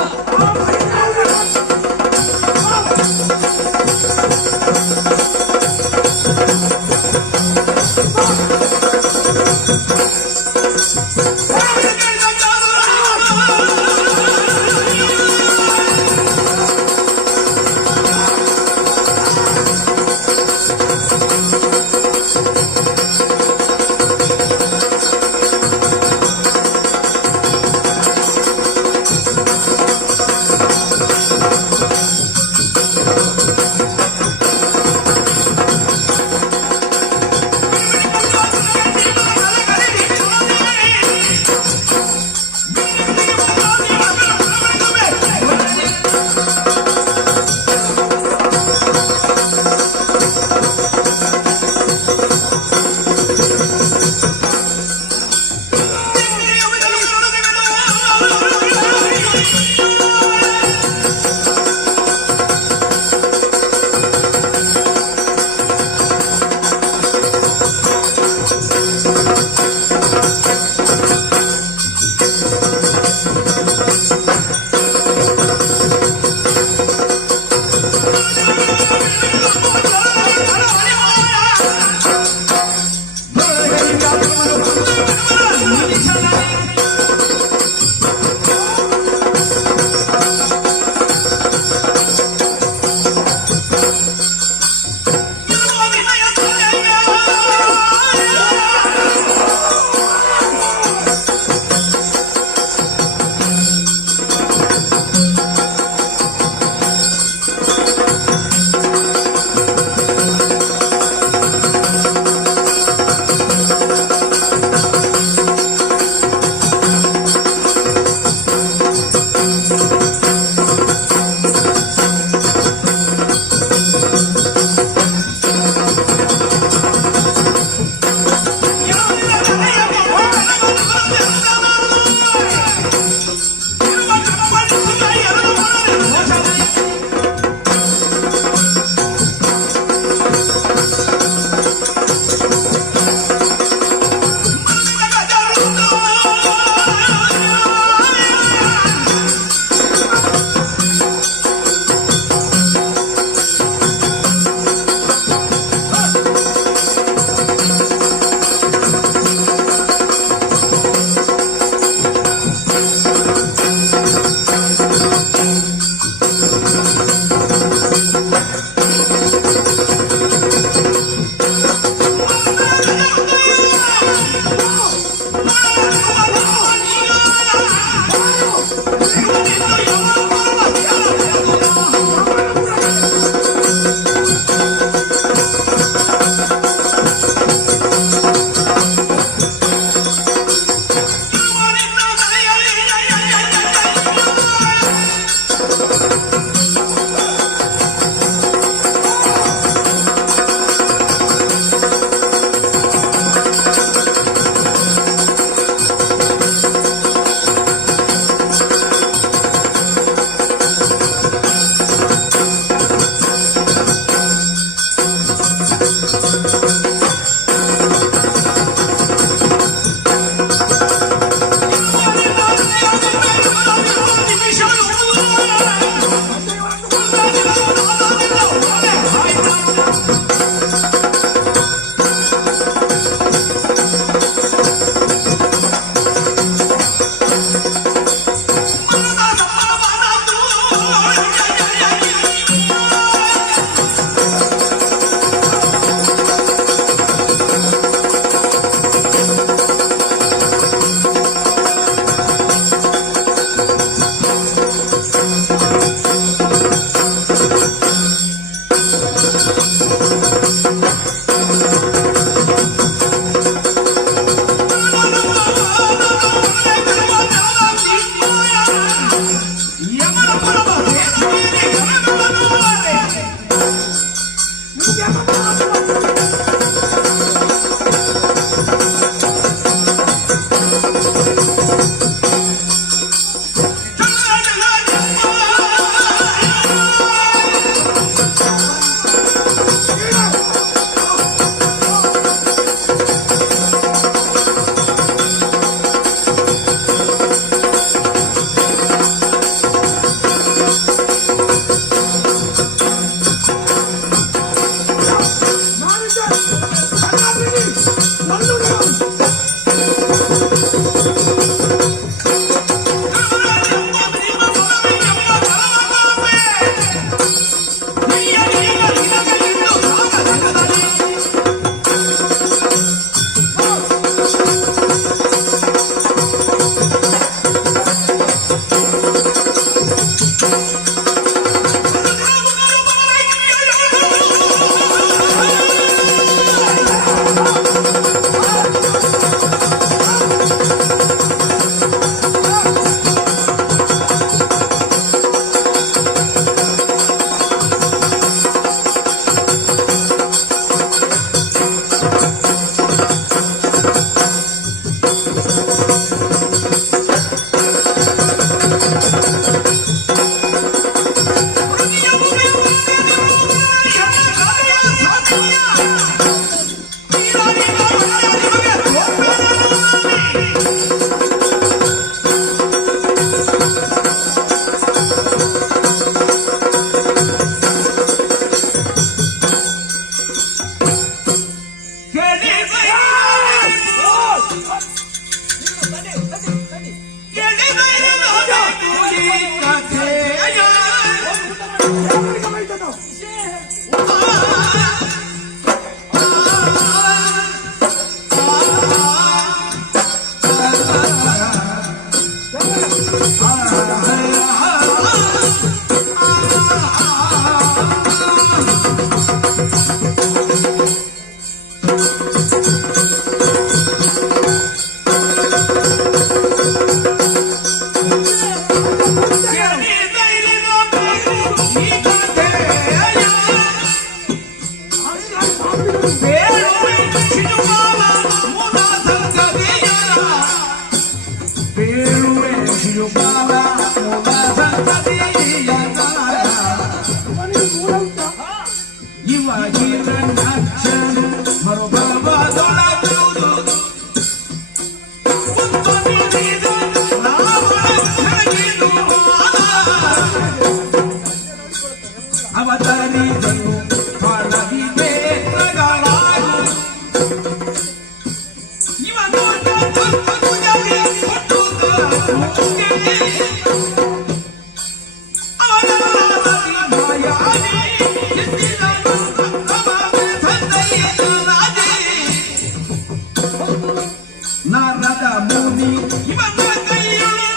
ನಾರದ ಮುನಿ ಇವನ ಕೈಯೊಳು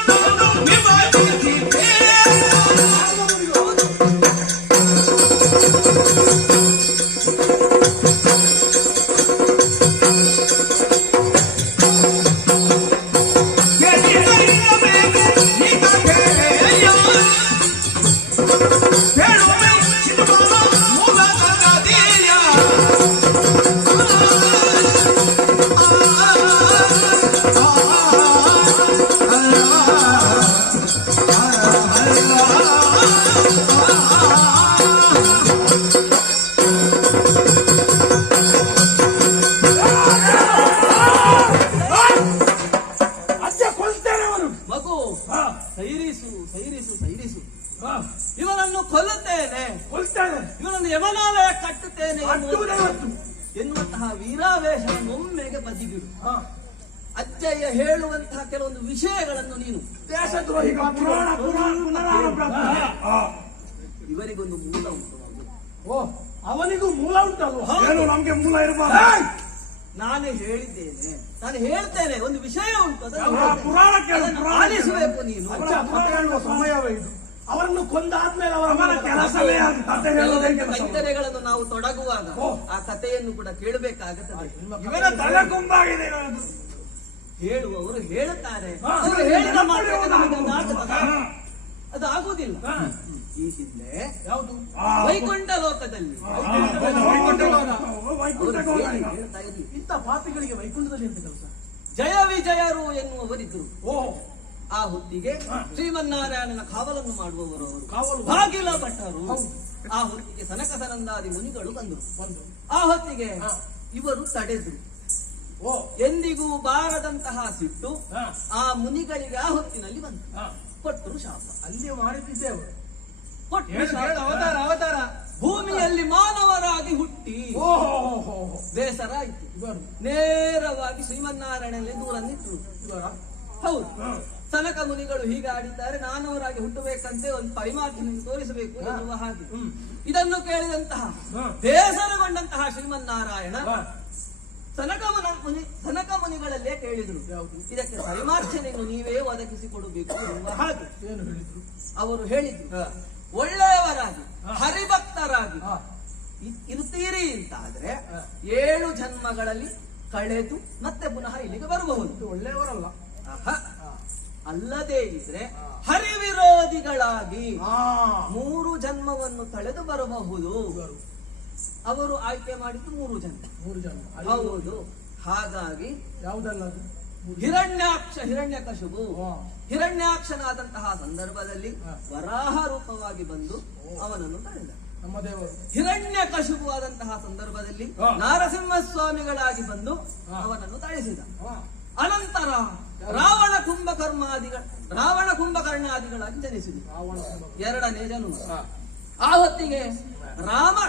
ವಿವಾದಿ ಸೈರಿಸು ಸೈರಿಸು ಸೈರಿಸು. ಇವನನ್ನು ಕೊಲ್ಲುತ್ತೇನೆ, ಕೊಲ್ತೇನೆ, ಇವನನ್ನು ಯಮನಾಲಯ ಕಟ್ಟುತ್ತೇನೆ ಕಟ್ಟುವುದೇ ಹೊತ್ತು. ಎನ್ನುವಂತಹ ವೀರಾವೇಶ ಒಮ್ಮೆಗೆ ಬದಿಗಿಡು. ಅಜ್ಜಯ್ಯ ಹೇಳುವಂತಹ ಕೆಲವೊಂದು ವಿಷಯಗಳನ್ನು ನೀನು ದೇಶದ್ರೋಹಿಗ ಪುರಾಣ ಪುನರಾವರ್ತನೆ. ಇವರಿಗೊಂದು ಮೂಲ ಉಂಟು. ಓ, ಅವನಿಗೂ ಮೂಲ ಉಂಟಲ್ವ? ಏನು ನಮ್ಗೆ ಮೂಲ ಇರಬಾರ್ದು? ನಾನೇ ಹೇಳಿದ್ದೇನೆ, ನಾನು ಹೇಳ್ತೇನೆ, ಒಂದು ವಿಷಯ ಉಂಟು, ಪುರಾಣ ಕೇಳು, ಪುರಾಣ ಆಲಿಸಬೇಕು ನೀನು. ಕಥೆ ಹೇಳುವ ಸಮಯವೇ ಇದು. ಅವರನ್ನು ಕೊಂದಾದ್ಮೇಲೆ ಅವರ ಕೆಲಸವೇ ಅದು ಕಥೆ ಹೇಳುವುದೇ ಕೆಲಸ. ಕೈತರೆಗಳನ್ನು ನಾವು ತೊಡಗುವಾಗ ಆ ಕಥೆಯನ್ನು ಕೂಡ ಕೇಳಬೇಕಾಗುತ್ತದೆ. ಇವನ ತಲೆ ಕುಂಬಾಗಿದೆ. ಹೇಳುವವರು ಹೇಳುತ್ತಾರೆ, ಅವರು ಹೇಳಿದ ಮಾತ್ರಕ್ಕೆ ನಮಗೆ ಅದು ಆಗುತ್ತದಾ? ಅದು ಆಗುವುದಿಲ್ಲ. ಈ ಹಿಂದೆ ಯಾವುದು? ವೈಕುಂಠ ಲೋಕದಲ್ಲಿ ಹೇಳ್ತಾ ಇರ್ಲಿ, ಇಂಥ ಪಾಪಿಗಳಿಗೆ ವೈಕುಂಠದಲ್ಲಿ ಎಂತ ಕೆಲಸ? ಜಯ ವಿಜಯರು ಎನ್ನುವವರಿದ್ರು. ಓಹೋ, ಆ ಹೊತ್ತಿಗೆ ಶ್ರೀಮನ್ನಾರಾಯಣನ ಕಾವಲನ್ನು ಮಾಡುವವರು ಅವರು ಕಾವಲು ಭಾಗಿಲ ಭಟ್ಟರು. ಆ ಹೊತ್ತಿಗೆ ಸನಕ ಸನಂದಾದಿ ಮುನಿಗಳು ಬಂದರು. ಆ ಹೊತ್ತಿಗೆ ಇವರು ತಡೆದ್ರು. ಓ, ಎಂದಿಗೂ ಬಾರದಂತಹ ಸಿಟ್ಟು ಆ ಮುನಿಗಳಿಗೆ ಆ ಹೊತ್ತಿನಲ್ಲಿ ಬಂತು. ಕೊಟ್ಟರು ಶಾಪ. ಅಲ್ಲಿ ಮಾಡಿದ್ದೇವೆ. ಕೊಟ್ಟರು ಶಾಪ. ಅವತಾರ ಭೂಮಿಯಲ್ಲಿ ಮಾನವರಾಗಿ ಹುಟ್ಟಿ ಓಹೋ, ಬೇಸರ ಆಯ್ತು. ನೇರವಾಗಿ ಶ್ರೀಮನ್ನಾರಾಯಣನಲ್ಲಿ ದೂರನ್ನಿಟ್ರು. ಹೌದು, ಸನಕ ಮುನಿಗಳು ಹೀಗೆ ಆಡಿದ್ದಾರೆ, ನಾನವರಾಗಿ ಹುಟ್ಟಬೇಕಂತೆ ಒಂದು ಪರಿಮಾರ್ಜನೆಯನ್ನು ತೋರಿಸಬೇಕು ಎನ್ನುವ ಹಾಗೆ. ಇದನ್ನು ಕೇಳಿದಂತಹ ಬೇಸರಗೊಂಡಂತಹ ಶ್ರೀಮನ್ನಾರಾಯಣ ಸನಕ ಮುನಿಗಳಲ್ಲೇ ಕೇಳಿದ್ರು, ಇದಕ್ಕೆ ಪರಿಮಾರ್ಜನೆಯನ್ನು ನೀವೇ ಒದಗಿಸಿಕೊಡಬೇಕು ಎನ್ನುವ ಹಾಗೆ. ಏನು ಹೇಳಿದ್ರು? ಅವರು ಹೇಳಿದ್ರು, ಒಳ್ಳೆಯವರಾಗಿ ಹರಿಭಕ್ತರಾಗಿ ಇರುತ್ತೀರಿ ಅಂತಾದ್ರೆ 7 ಜನ್ಮಗಳಲ್ಲಿ ಕಳೆದು ಮತ್ತೆ ಪುನಃ ಇಲ್ಲಿಗೆ ಬರಬಹುದು. ಒಳ್ಳೆಯವರಲ್ಲ. ಅಲ್ಲದೇ ಇದ್ರೆ ಹರಿವಿರೋಧಿಗಳಾಗಿ 3 ಜನ್ಮವನ್ನು ತಳೆದು ಬರಬಹುದು. ಅವರು ಆಯ್ಕೆ ಮಾಡಿದ್ದು 3 ಜನ್ಮ. 3 ಜನ. ಹೌದು. ಹಾಗಾಗಿ ಯಾವುದಲ್ಲ? ಹಿರಣ್ಯಕಶಿಪು ಹಿರಣ್ಯಾಕ್ಷನಾದಂತಹ ಸಂದರ್ಭದಲ್ಲಿ ವರಾಹ ರೂಪವಾಗಿ ಬಂದು ಅವನನ್ನು ತಳೆದ. ನಮ್ಮ ದೇವರು ಹಿರಣ್ಯಕಶಿಪು ಆದಂತಹ ಸಂದರ್ಭದಲ್ಲಿ ನಾರಸಿಂಹ ಸ್ವಾಮಿಗಳಾಗಿ ಬಂದು ಅವನನ್ನು ತಳಿಸಿದ. ಅನಂತರ ರಾವಣ ಕುಂಭಕರ್ಣಾದಿಗಳಾಗಿ ಜನಿಸಿದರು. 2ನೇ ಜನ್ಮ. ಆ ಹೊತ್ತಿಗೆ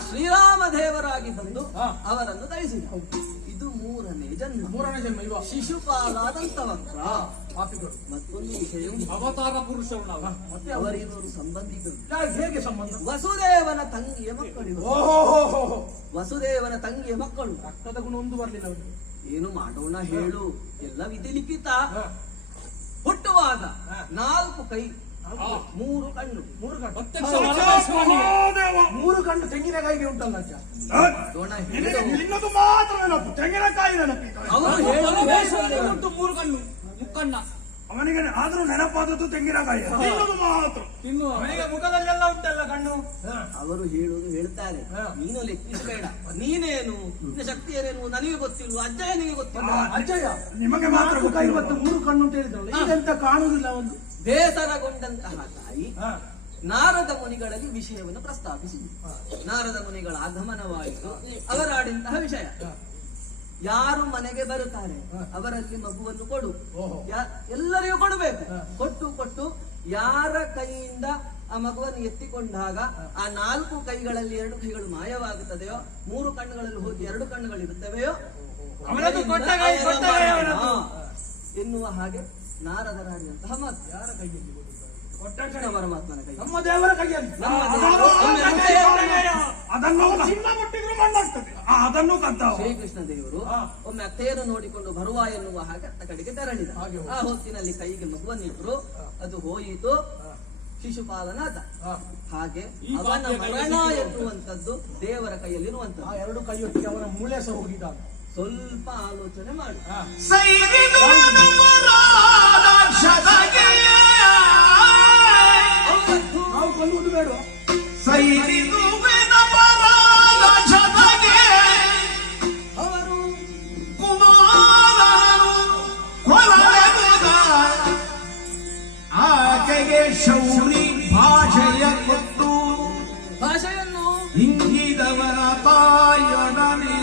ಶ್ರೀರಾಮ ದೇವರಾಗಿ ಬಂದು ಅವರನ್ನು ತಳಿಸಿದ. ಇದು 3ನೇ ಜನ್ಮ. 3ನೇ ಜನ್ಮ. ಇವ ಶಿಶುಪಾಲಾದಂತವಕ್ರ ಪಾಪಿಗಳು. ಮತ್ತೊಂದು ವಿಷಯ, ಅವತಾರ ಪುರುಷರು ನಾವು. ಮತ್ತೆ ಅವರಿವರು ಸಂಬಂಧಿಕರು. ಹೇಗೆ ಸಂಬಂಧ? ವಸುದೇವನ ತಂಗಿಯ ಮಕ್ಕಳು. ಓಹೋ, ವಸುದೇವನ ತಂಗಿಯ ಮಕ್ಕಳು. ರಕ್ತದ ಗುಣ ಒಂದು ಬರ್ಲಿಲ್ಲ ಅವರಿಗೆ. ಏನು ಮಾಡೋಣ ಹೇಳು, ಎಲ್ಲ ವಿಧಿ ಲಿಖಿತ. ಹುಟ್ಟುವಾಗ 4 ಕೈ, 3 ಕಣ್ಣು. 3 ಕಣ್ಣು. ಪ್ರತ್ಯಕ್ಷ ಪರಮೇಶ್ವರನಿಗೆ 3 ಕಣ್ಣು ತೆಂಗಿನಕಾಯಿಗೆ ಉಂಟಲ್ಲ ಅಜ್ಜ. ನಿನ್ನದು ಮಾತ್ರ ನೆನಪು, ತೆಂಗಿನಕಾಯಿ ನೆನಪು. ಅವರು ಹೇಳುವ ವೇಷದಲ್ಲಿ ಉಂಟು 3 ಕಣ್ಣು, ಮುಕ್ಕಣ್ಣ. ಅವನಿಗೆ ಆದ್ರೂ ನೆನಪಾದದ್ದು ತೆಂಗಿನಕಾಯಿ. ನಿನ್ನದು ಮಾತ್ರ. ಇನ್ನು ಅವನಿಗೆ ಮುಖದಲ್ಲೆಲ್ಲ ಉಂಟಲ್ಲ ಕಣ್ಣು. ಅವರು ಹೇಳುವುದು ಹೇಳ್ತಾರೆ, ನೀನು ಲೆಕ್ಕಿಸಬೇಡ. ನೀನೇನು, ನಿನ್ನ ಶಕ್ತಿ ಏನೇನು ನನಗೆ ಗೊತ್ತಿಲ್ವ, ಅಜ್ಜಯ್ಯನಿಗೆ ಗೊತ್ತಿಲ್ಲ. ಅಜ್ಜಯ್ಯ ನಿಮಗೆ ಮಾತ್ರ ಕೈ ಇವತ್ತು 3 ಕಣ್ಣು ಅಂತ ಹೇಳಿದ್ರಲ್ಲ, ಈಗೆಂತ ಕಾಣುವುದಿಲ್ಲ ಒಂದು. ಬೇಸರಗೊಂಡಂತಹ ತಾಯಿ ನಾರದ ಮುನಿಗಳಲ್ಲಿ ವಿಷಯವನ್ನು ಪ್ರಸ್ತಾಪಿಸಿದರು. ನಾರದ ಮುನಿಗಳ ಆಗಮನವಾಯಿತು. ಅವರಾಡಿದಂತಹ ವಿಷಯ, ಯಾರು ಮನೆಗೆ ಬರುತ್ತಾರೆ ಅವರಲ್ಲಿ ಮಗುವನ್ನು ಕೊಡು, ಎಲ್ಲರಿಗೂ ಕೊಡಬೇಕು. ಕೊಟ್ಟು ಯಾರ ಕೈಯಿಂದ ಆ ಮಗುವನ್ನು ಎತ್ತಿಕೊಂಡಾಗ ಆ 4 ಕೈಗಳಲ್ಲಿ 2 ಕೈಗಳು ಮಾಯವಾಗುತ್ತದೆಯೋ, 3 ಕಣ್ಣುಗಳಲ್ಲಿ ಹೋಗಿ 2 ಕಣ್ಣುಗಳಿರುತ್ತವೆಯೋ ಎನ್ನುವ ಹಾಗೆ ನಾರದರಾಡಿದಂತಹ ಮಾತು. ಯಾರ ಕೈಯಲ್ಲಿ? ಪರಮಾತ್ಮನ ಕೈ, ನಮ್ಮ ದೇವರ ಕೈಯಲ್ಲಿ. ಅದನ್ನು ಚಿನ್ನ ಮುಟ್ಟಿದ್ರು ಮಣ್ಣಾಗ್ತದೆ. ಅದನ್ನು ಕದ್ದಾವ ಶ್ರೀಕೃಷ್ಣ ದೇವರು ಒಮ್ಮೆ ಅತ್ತೆಯನ್ನು ನೋಡಿಕೊಂಡು ಬರುವ ಎನ್ನುವ ಹಾಗೆ ಅತ್ತ ಕಡೆಗೆ ತೆರಳಿದ. ಆ ಹೊತ್ತಿನಲ್ಲಿ ಕೈಗೆ ಮಗುವನ್ನಿಟ್ರು, ಅದು ಹೋಯಿತು, ಶಿಶುಪಾಲನಾದ. ಹಾಗೆ ಅವನ ಮರಣ ಎನ್ನುವಂಥದ್ದು ದೇವರ ಕೈಯಲ್ಲಿರುವಂಥದ್ದು. 2 ಕೈಯೊಟ್ಟಿಗೆ ಅವನ ಮೂಳೆ ಸಹ ಹೋಗಿದ್ದ. ಸ್ವಲ್ಪ ಆಲೋಚನೆ ಮಾಡಿ. ನಾವು ಕೊಲ್ಲುವುದು ಬೇಡ. ಅವರು ಆಕೆಗೆ ಶೌರಿ ಭಾಷೆಯ ಕೊಟ್ಟು ಭಾಷೆಯನ್ನು ಹಿಂಗಿದವರ ತಾಯೊಡನೆ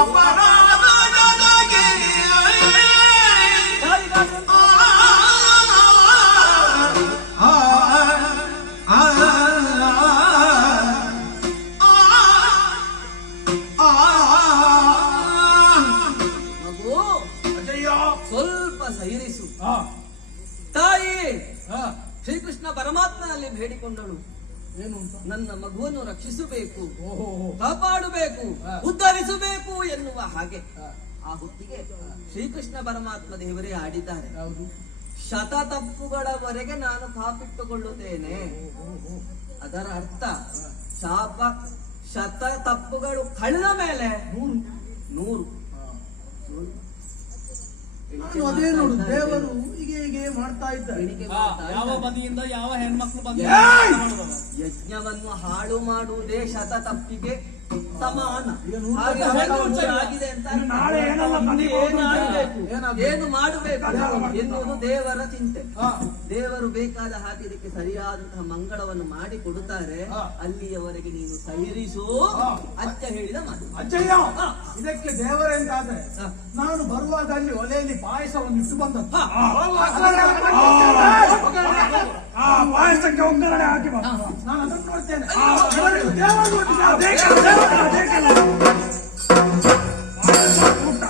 ಅಪರಾಧ ಅಜ್ಜಯ್ಯ ಸ್ವಲ್ಪ ಸೈರಿಸು. ಆ, ತಾಯಿ ಆ, ಶ್ರೀಕೃಷ್ಣ ಪರಮಾತ್ಮನಲ್ಲಿ ಬೇಡಿಕೊಂಡಳು, ಏನು ಅಂತ? ನನ್ನ ಮಗುವನ್ನು ರಕ್ಷಿಸಬೇಕು, ಓಹೋ ಓಹೋ. ಕಾಪಾಡಬೇಕು, ಉದ್ಧರಿಸಬೇಕು ಎನ್ನುವ ಹಾಗೆ. ಆ ಹೊತ್ತಿಗೆ ಶ್ರೀಕೃಷ್ಣ ಪರಮಾತ್ಮ ದೇವರೇ ಆಡಿದ್ದಾರೆ, ಯಾವುದು? ಶತ ತಪ್ಪುಗಳವರೆಗೆ ನಾನು ಕಾಪಿಟ್ಟುಕೊಳ್ಳುತ್ತೇನೆ. ಅದರ ಅರ್ಥ ಶಾಪ ಶತ ತಪ್ಪುಗಳು ಕಳೆದ ಮೇಲೆ 100. ನಾನು ಅದೇ ನೋಡು, ದೇವರು ಹೀಗೆ ಮಾಡ್ತಾ ಇದ್ದಾರೆ. ಎಣಿಕೆ ಆ, ಮಾಡ್ತಾ ಯಾವ ಇದ್ದಾರೆ. ಬದಿಯಿಂದ ಯಾವ ಹೆಣ್ಮಕ್ಳು ಬಂದು ಏಯ್! ಯಜ್ಞವನ್ನು ಹಾಳು ಮಾಡುವುದೇ ಶತ ತಪ್ಪಿಗೆ ಸಮಾನ. ಏನು? ಹಾಗೆ ಹೌದು, ಆಗಿದೆ ಅಂತ ಇನ್ನು ನಾಳೆ ಏನೆಲ್ಲ ಮುಂದೆ ಬದಿಬಹುದು ಅಂತ ಏನಾಗಬೇಕು, ಏನಾಗ್ಬೇಕು? ಏನು ಮಾಡಬೇಕು ಎನ್ನುವುದು ದೇವರ ಚಿಂತೆ. ಹಾ. ದೇವರು ಬೇಕಾದ ಹಾಗೆ ಇದಕ್ಕೆ ಸರಿಯಾದಂತಹ ಮಂಗಳವನ್ನು ಮಾಡಿ ಕೊಡುತ್ತಾರೆ. ಹಾ. ಅಲ್ಲಿಯವರೆಗೆ ನೀನು ಸೈರಿಸು. ಹಾ. ಅಚ್ಚ ಹೇಳಿದ ಮಾತು. ಅಜ್ಜಯ್ಯ ಹಾ. ಇದಕ್ಕೆ ದೇವರೆಂತಾದ್ರೆ ಹಾ. ನಾನು ಬರುವಾಗ ಅಲ್ಲಿ ಒಲೆಯಲ್ಲಿ ಪಾಯಸವನ್ನು ಇಟ್ಟು ಬಂದದ್ದು. ಹಾ. ಆ ಪಾಯಸಕ್ಕೆ ಒಗ್ಗರಣೆ ಹಾಕಿ ಬಾ. ನಾನು ಅದನ್ನು ನೋಡ್ತೇನೆ. ದೇವರು, ದೇವರು ಒಟ್ಟಿಗೆ ಅದೇ ಕೆಲ, ಅದೇ ಕೆಲ. ಪಾಯಸ ಊಟ,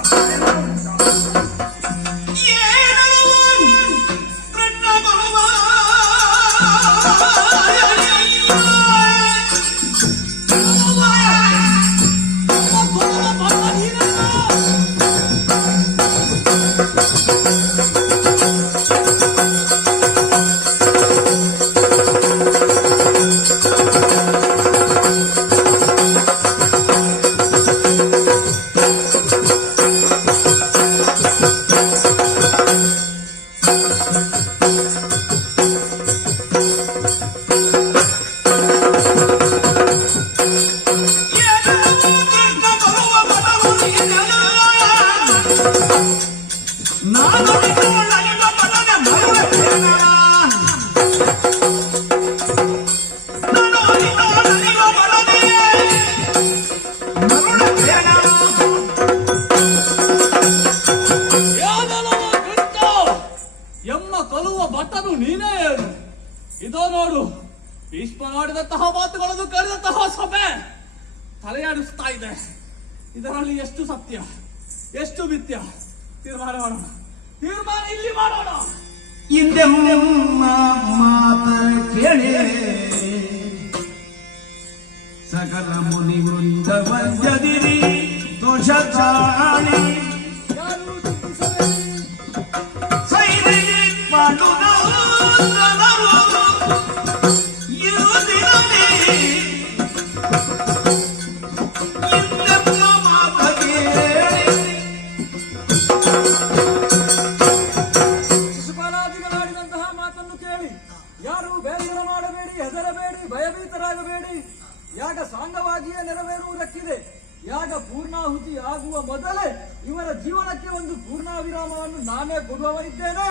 ಎಮ್ಮ ಕೊಲ್ಲುವ ಭಟ್ಟನು ನೀನೇ ಏನು? ಇದೋ ನೋಡು, ಭೀಷ್ಮ ಮಾಡಿದಂತಹ ಮಾತುಗಳನ್ನು ಕರೆದಂತಹ ಸಭೆ ತಲೆಯಾಡಿಸ್ತಾ ಇದೆ. ಇದರಲ್ಲಿ ಎಷ್ಟು ಸತ್ಯ, ಎಷ್ಟು ಮಿಥ್ಯ ತೀರ್ಮಾನ ಮಾಡೋಣ. ತೀರ್ಮಾನ ಇಲ್ಲಿ ಮಾಡೋಣ. ಹಿಂದೆ ಮಾತ ಕೇಳಿ ಸಕಲ ಮುನಿ ವೃಂದ ವಂಜದಿರಿ ದೋಷ ಚಾಳಿ ಸೈರಿ ಮಾಡುವುದು ಇರುವುದಿರಲಿ. ಹಿಂದೆಮ್ಮ ಮಾತ ಕೇಳಿ ಶಿಶುಪಾಲಾದಿಗಳಾಡಿದಂತಹ ಮಾತನ್ನು ಕೇಳಿ ಯಾರು ಬೇಸರ ಮಾಡಬೇಡಿ, ಹೆದರಬೇಡಿ, ಭಯಭೀತರಾಗಬೇಡಿ. ಯಾಗ ಸಾಂಗವಾಗಿಯೇ ನೆರವೇರುವುದಕ್ಕಿದೆ. ಯಾಗ ಪೂರ್ಣಾಹುತಿ ಆಗುವ ಮೊದಲೇ ಇವರ ಜೀವನಕ್ಕೆ ಒಂದು ಪೂರ್ಣಾವಿರಾಮವನ್ನು ನಾನೇ ಕೊಡುವವನಿದ್ದೇನೆ.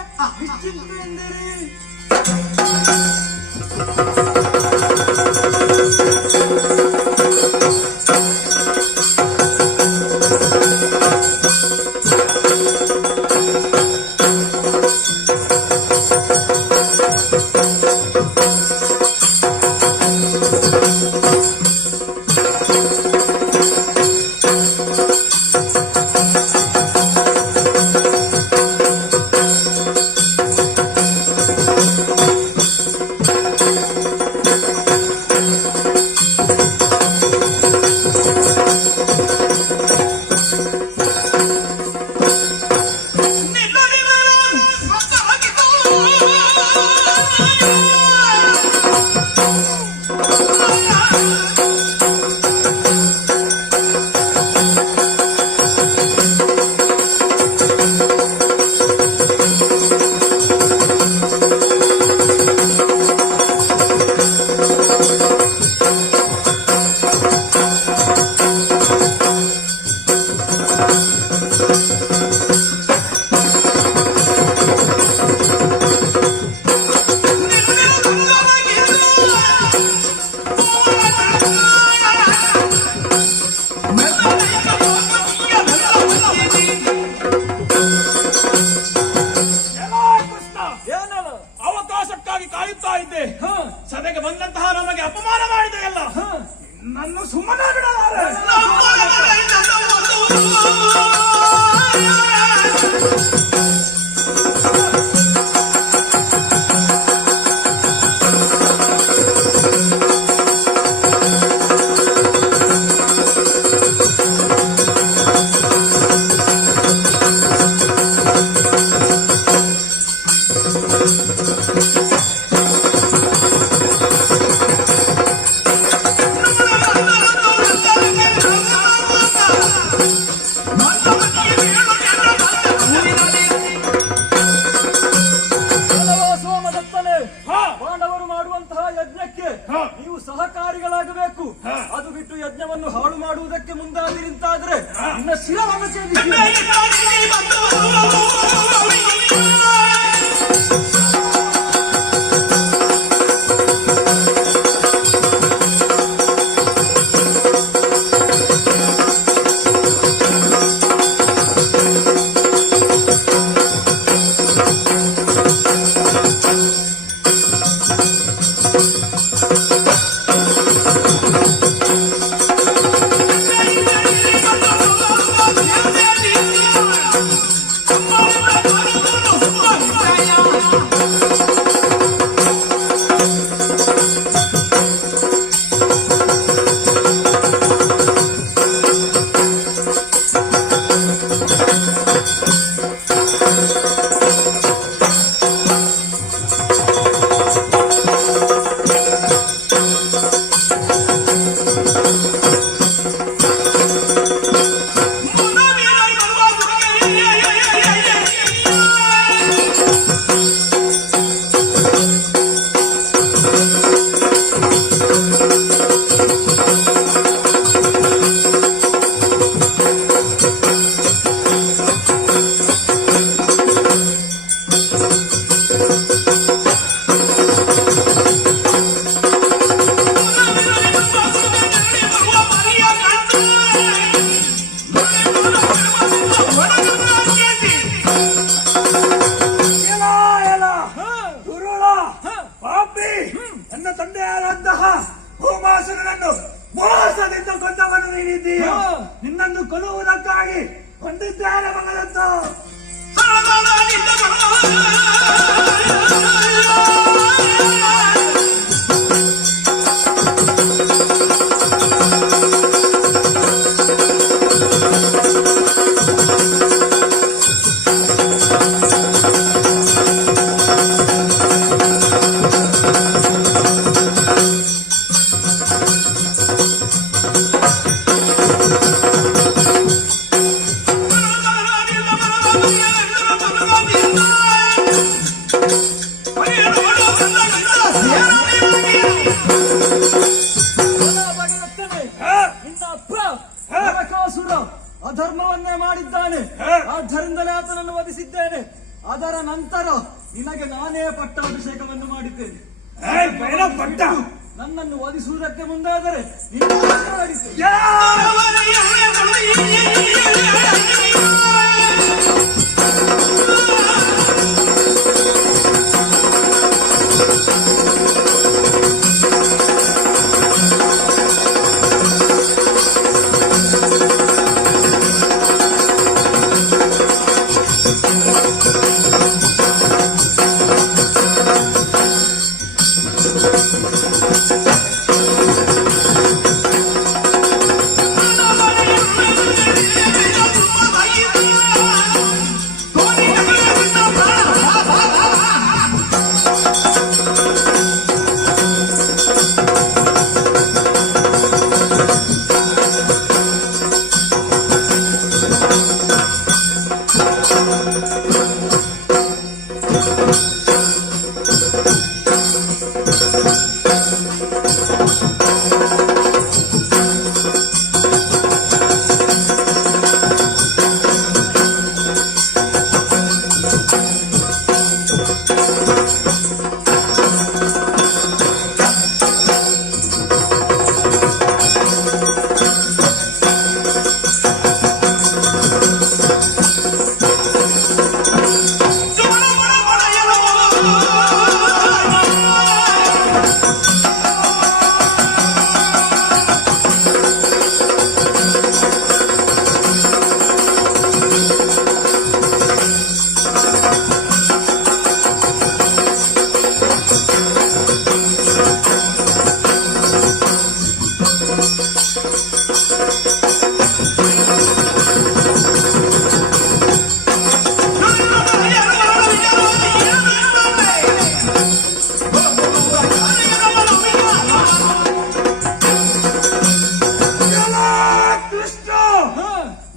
ಭಗವಂತನೇ, ನಿನ್ನ ಅಪ್ಪ ನರಕಾಸುರ ಅಧರ್ಮವನ್ನೇ ಮಾಡಿದ್ದಾನೆ. ಆದ್ದರಿಂದಲೇ ಆತನನ್ನು ವಧಿಸಿದ್ದೇನೆ. ಅದರ ನಂತರ ನಿನಗೆ ನಾನೇ ಪಟ್ಟಾಭಿಷೇಕವನ್ನು ಮಾಡಿದ್ದೇನೆ. ಪಟ್ಟ ನನ್ನನ್ನು ವಧಿಸುವುದಕ್ಕೆ ಮುಂದಾದರೆ ನಿನ್ನ ಆಶೀರ್ವದಿಸು.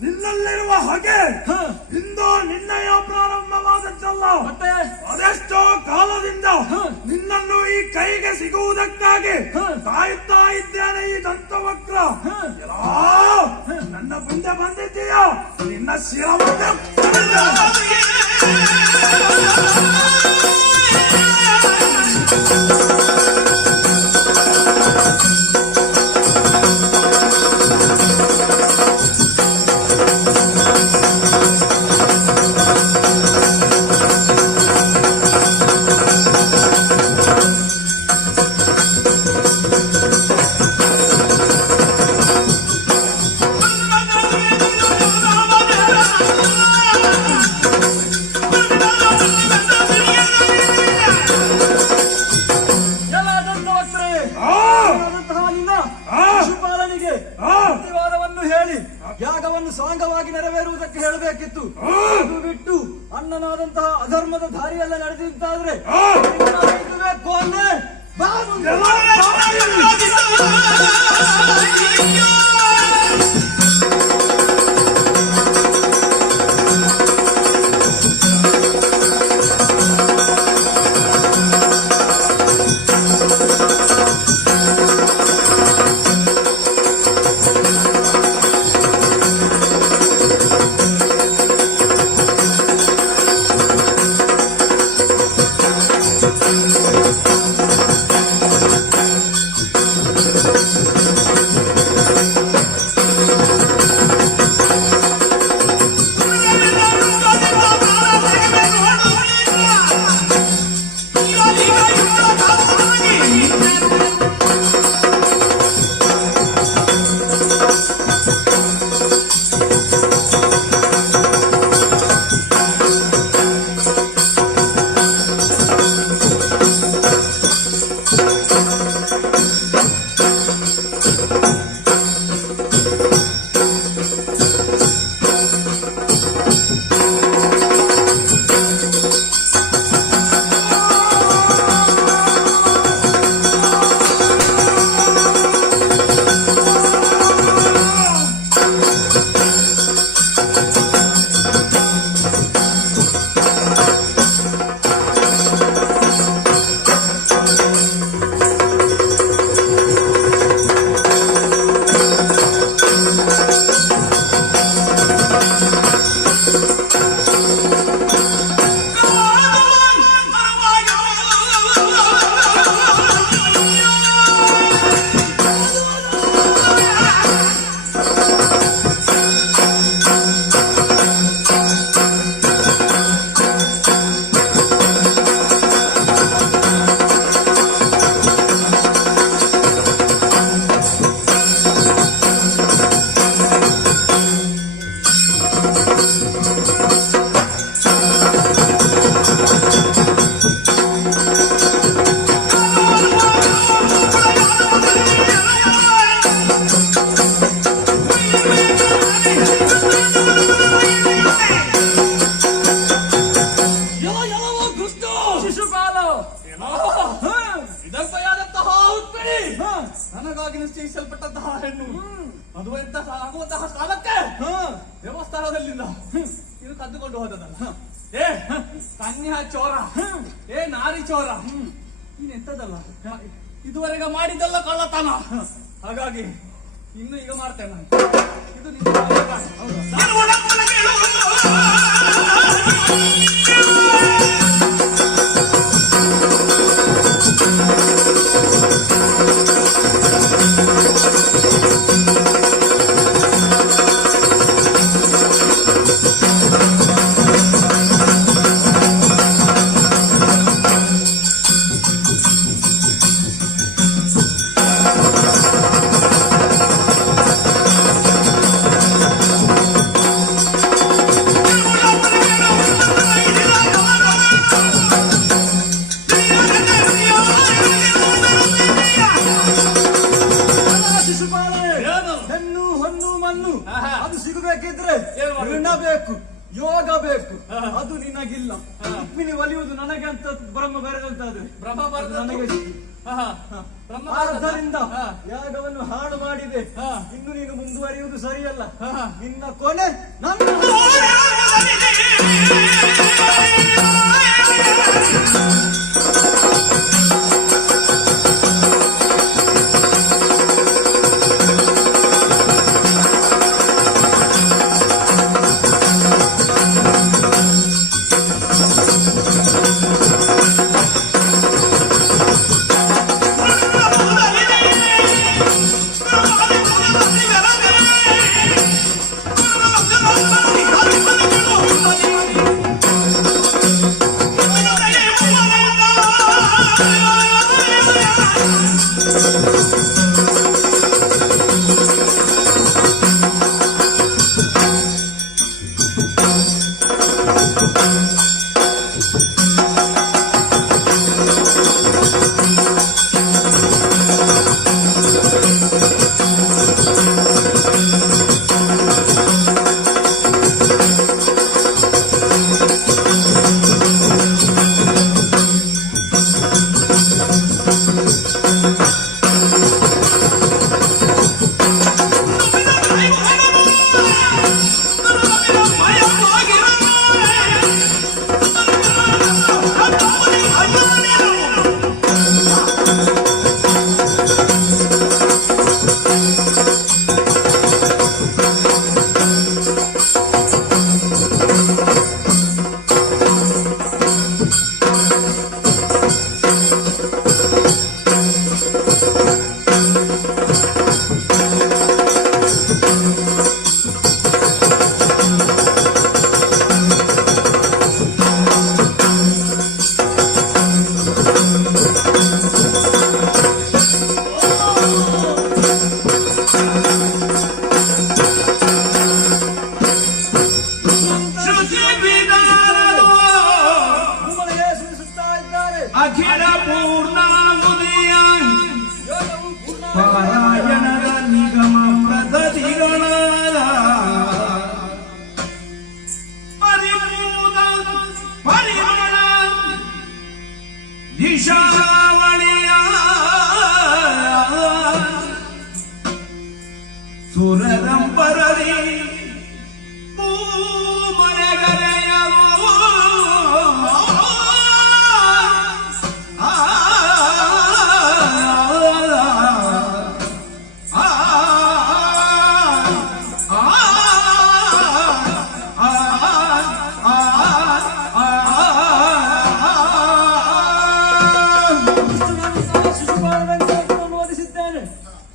ನಿನ್ನಲ್ಲಿರುವ ಹಾಗೆ ಇಂದು ನಿನ್ನಯ ಪ್ರಾರಂಭವಾದದ್ದಲ್ಲ. ಅದೆಷ್ಟೋ ಕಾಲದಿಂದ ನಿನ್ನನ್ನು ಈ ಕೈಗೆ ಸಿಗುವುದಕ್ಕಾಗಿ ಕಾಯುತ್ತಾ ಇದ್ದೇನೆ. ಈ ದಂತವಕ್ರ ನನ್ನ ಮುಂದೆ ಬಂದಿದ್ದೀಯ. ನಿನ್ನ ಶಿರವನ್ನು ಯಾಗವನ್ನು ಸಾಂಗವಾಗಿ ನೆರವೇರುವುದಕ್ಕೆ ಹೇಳಬೇಕಿತ್ತು. ಅದು ಬಿಟ್ಟು ಅಣ್ಣನಾದಂತಹ ಅಧರ್ಮದ ದಾರಿಯೆಲ್ಲ ನಡೆದಿದ್ದಾದ್ರೆ ಕೊನೆ ನಿಶ್ಚಯಿಸಲ್ಪಟ್ಟಂತಹ ಹೆಣ್ಣು ಅದು ಎಂತ ಆಗುವಂತಹ ಕಾಲಕ್ಕೆ ದೇವಸ್ಥಾನದಲ್ಲಿಂದ ಇದು ಕದ್ದುಕೊಂಡು ಹೋದದಲ್ಲ. ಏ ಕನ್ಯಾ ಚೋರ, ಏ ನಾರಿ ಚೋರ, ನೀನೆಂತದಲ್ಲ ಇದುವರೆಗೆ ಮಾಡಿದ್ದಲ್ಲ ಕಳ್ಳತನ. ಹಾಗಾಗಿ ಇನ್ನು ಈಗ ಮಾಡ್ತೇನೆ ನಾನು. ಇದು ಹೆಣ್ಣು ಹೊನ್ನು ಮಣ್ಣು ಆಹಾ. ಅದು ಸಿಗಬೇಕಿದ್ರೆ ಏನ್ ಮಾಡ್ಬೇಕು? ಋಣ ಬೇಕು, ಯೋಗ ಬೇಕು. ಅದು ನಿನಗಿಲ್ಲ. ರುಕ್ಮಿಣಿ ಒಲಿಯುವುದು ನನಗೆ ಅಂತ ಬ್ರಹ್ಮ ಬರೆದಂತಾದ್ರೆ ಬ್ರಹ್ಮ ಬರೆದ ನನಗೆ ಸಿಕ್ಕಿತು. ಆದ್ದರಿಂದ ಯಾಗವನ್ನು ಹಾಳು ಮಾಡಿದೆ. ಇನ್ನು ನೀನು ಮುಂದುವರಿಯುವುದು ಸರಿಯಲ್ಲ. ನಿನ್ನ ಕೊನೆ ನನ್ನ ಅಖಿಲ ಪೂರ್ಣಾಹುತಿಯ ಪಾರಾಯಣದ ನಿಗಮ ಪ್ರಗತಿಗಳ ಪರಿಮಳ ದಿಶಾವಳಿಯ ಸುರದಂಬರದಿ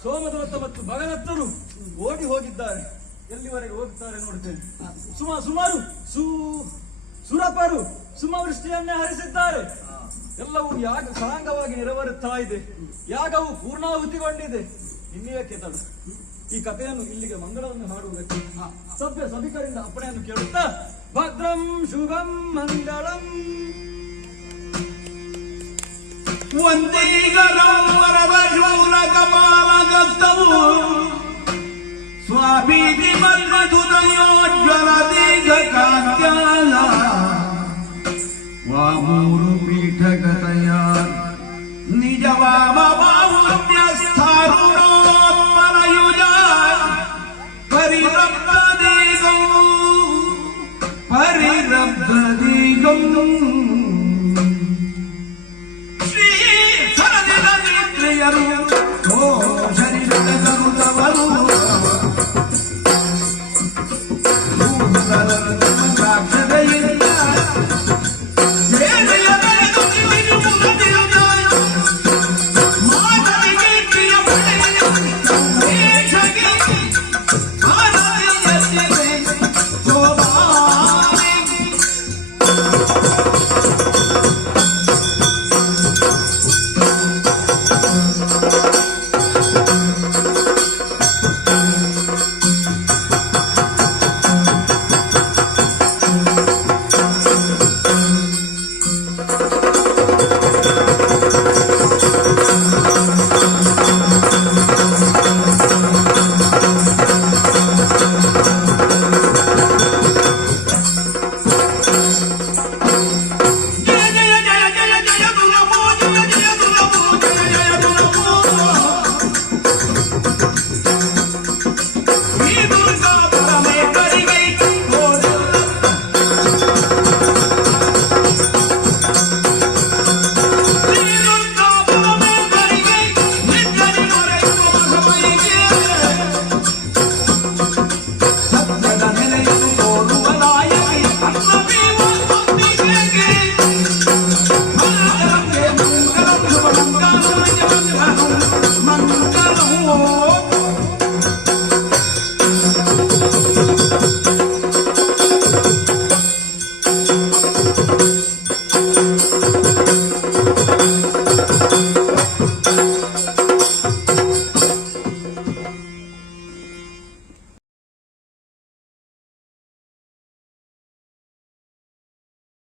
ಸೋಮದತ್ತ ಮತ್ತು ಭಗದತ್ತರು ಓಡಿ ಹೋಗಿದ್ದಾರೆ. ಎಲ್ಲಿವರೆಗೆ ಹೋಗ್ತಾರೆ ನೋಡ್ತೇನೆ. ಸುಮಾರು ಸುರಪರು ಸುಮವೃಷ್ಟಿಯನ್ನೇ ಹರಿಸಿದ್ದಾರೆ. ಎಲ್ಲವೂ ಯಾಗ ಸಾಂಗವಾಗಿ ನೆರವೇರುತ್ತಾ ಇದೆ. ಯಾಗವು ಪೂರ್ಣಾಹುತಿಗೊಂಡಿದೆ. ಇನ್ನೇಕೆ ತಡ? ಈ ಕಥೆಯನ್ನು ಇಲ್ಲಿಗೆ ಮಂಗಳವನ್ನು ಹಾಡುವುದಕ್ಕೆ ಸಭ್ಯ ಸಭಿಕರಿಂದ ಅಪ್ಪಣೆಯನ್ನು ಕೇಳುತ್ತಾ ಭದ್ರಂ ಶುಭಂ ಮಂಗಳಂ. ಒಂದೀಗರವರದ ಶೂಲ ಕಪಾಲಗಸ್ತವು ಸ್ವಾಮೀತಿ ಮನ್ಮಧುನಯೋಜ್ವಲ ದೀರ್ಘ ಕಾಂತ್ಯಾಲ ವಾಮೂರು ಪೀಠಗತಯ ನಿಜ ವಾಮ ಬಾಹುನ್ಯಸ್ಥಾರುಣೋ ಶಬ್ದದೀಗಂ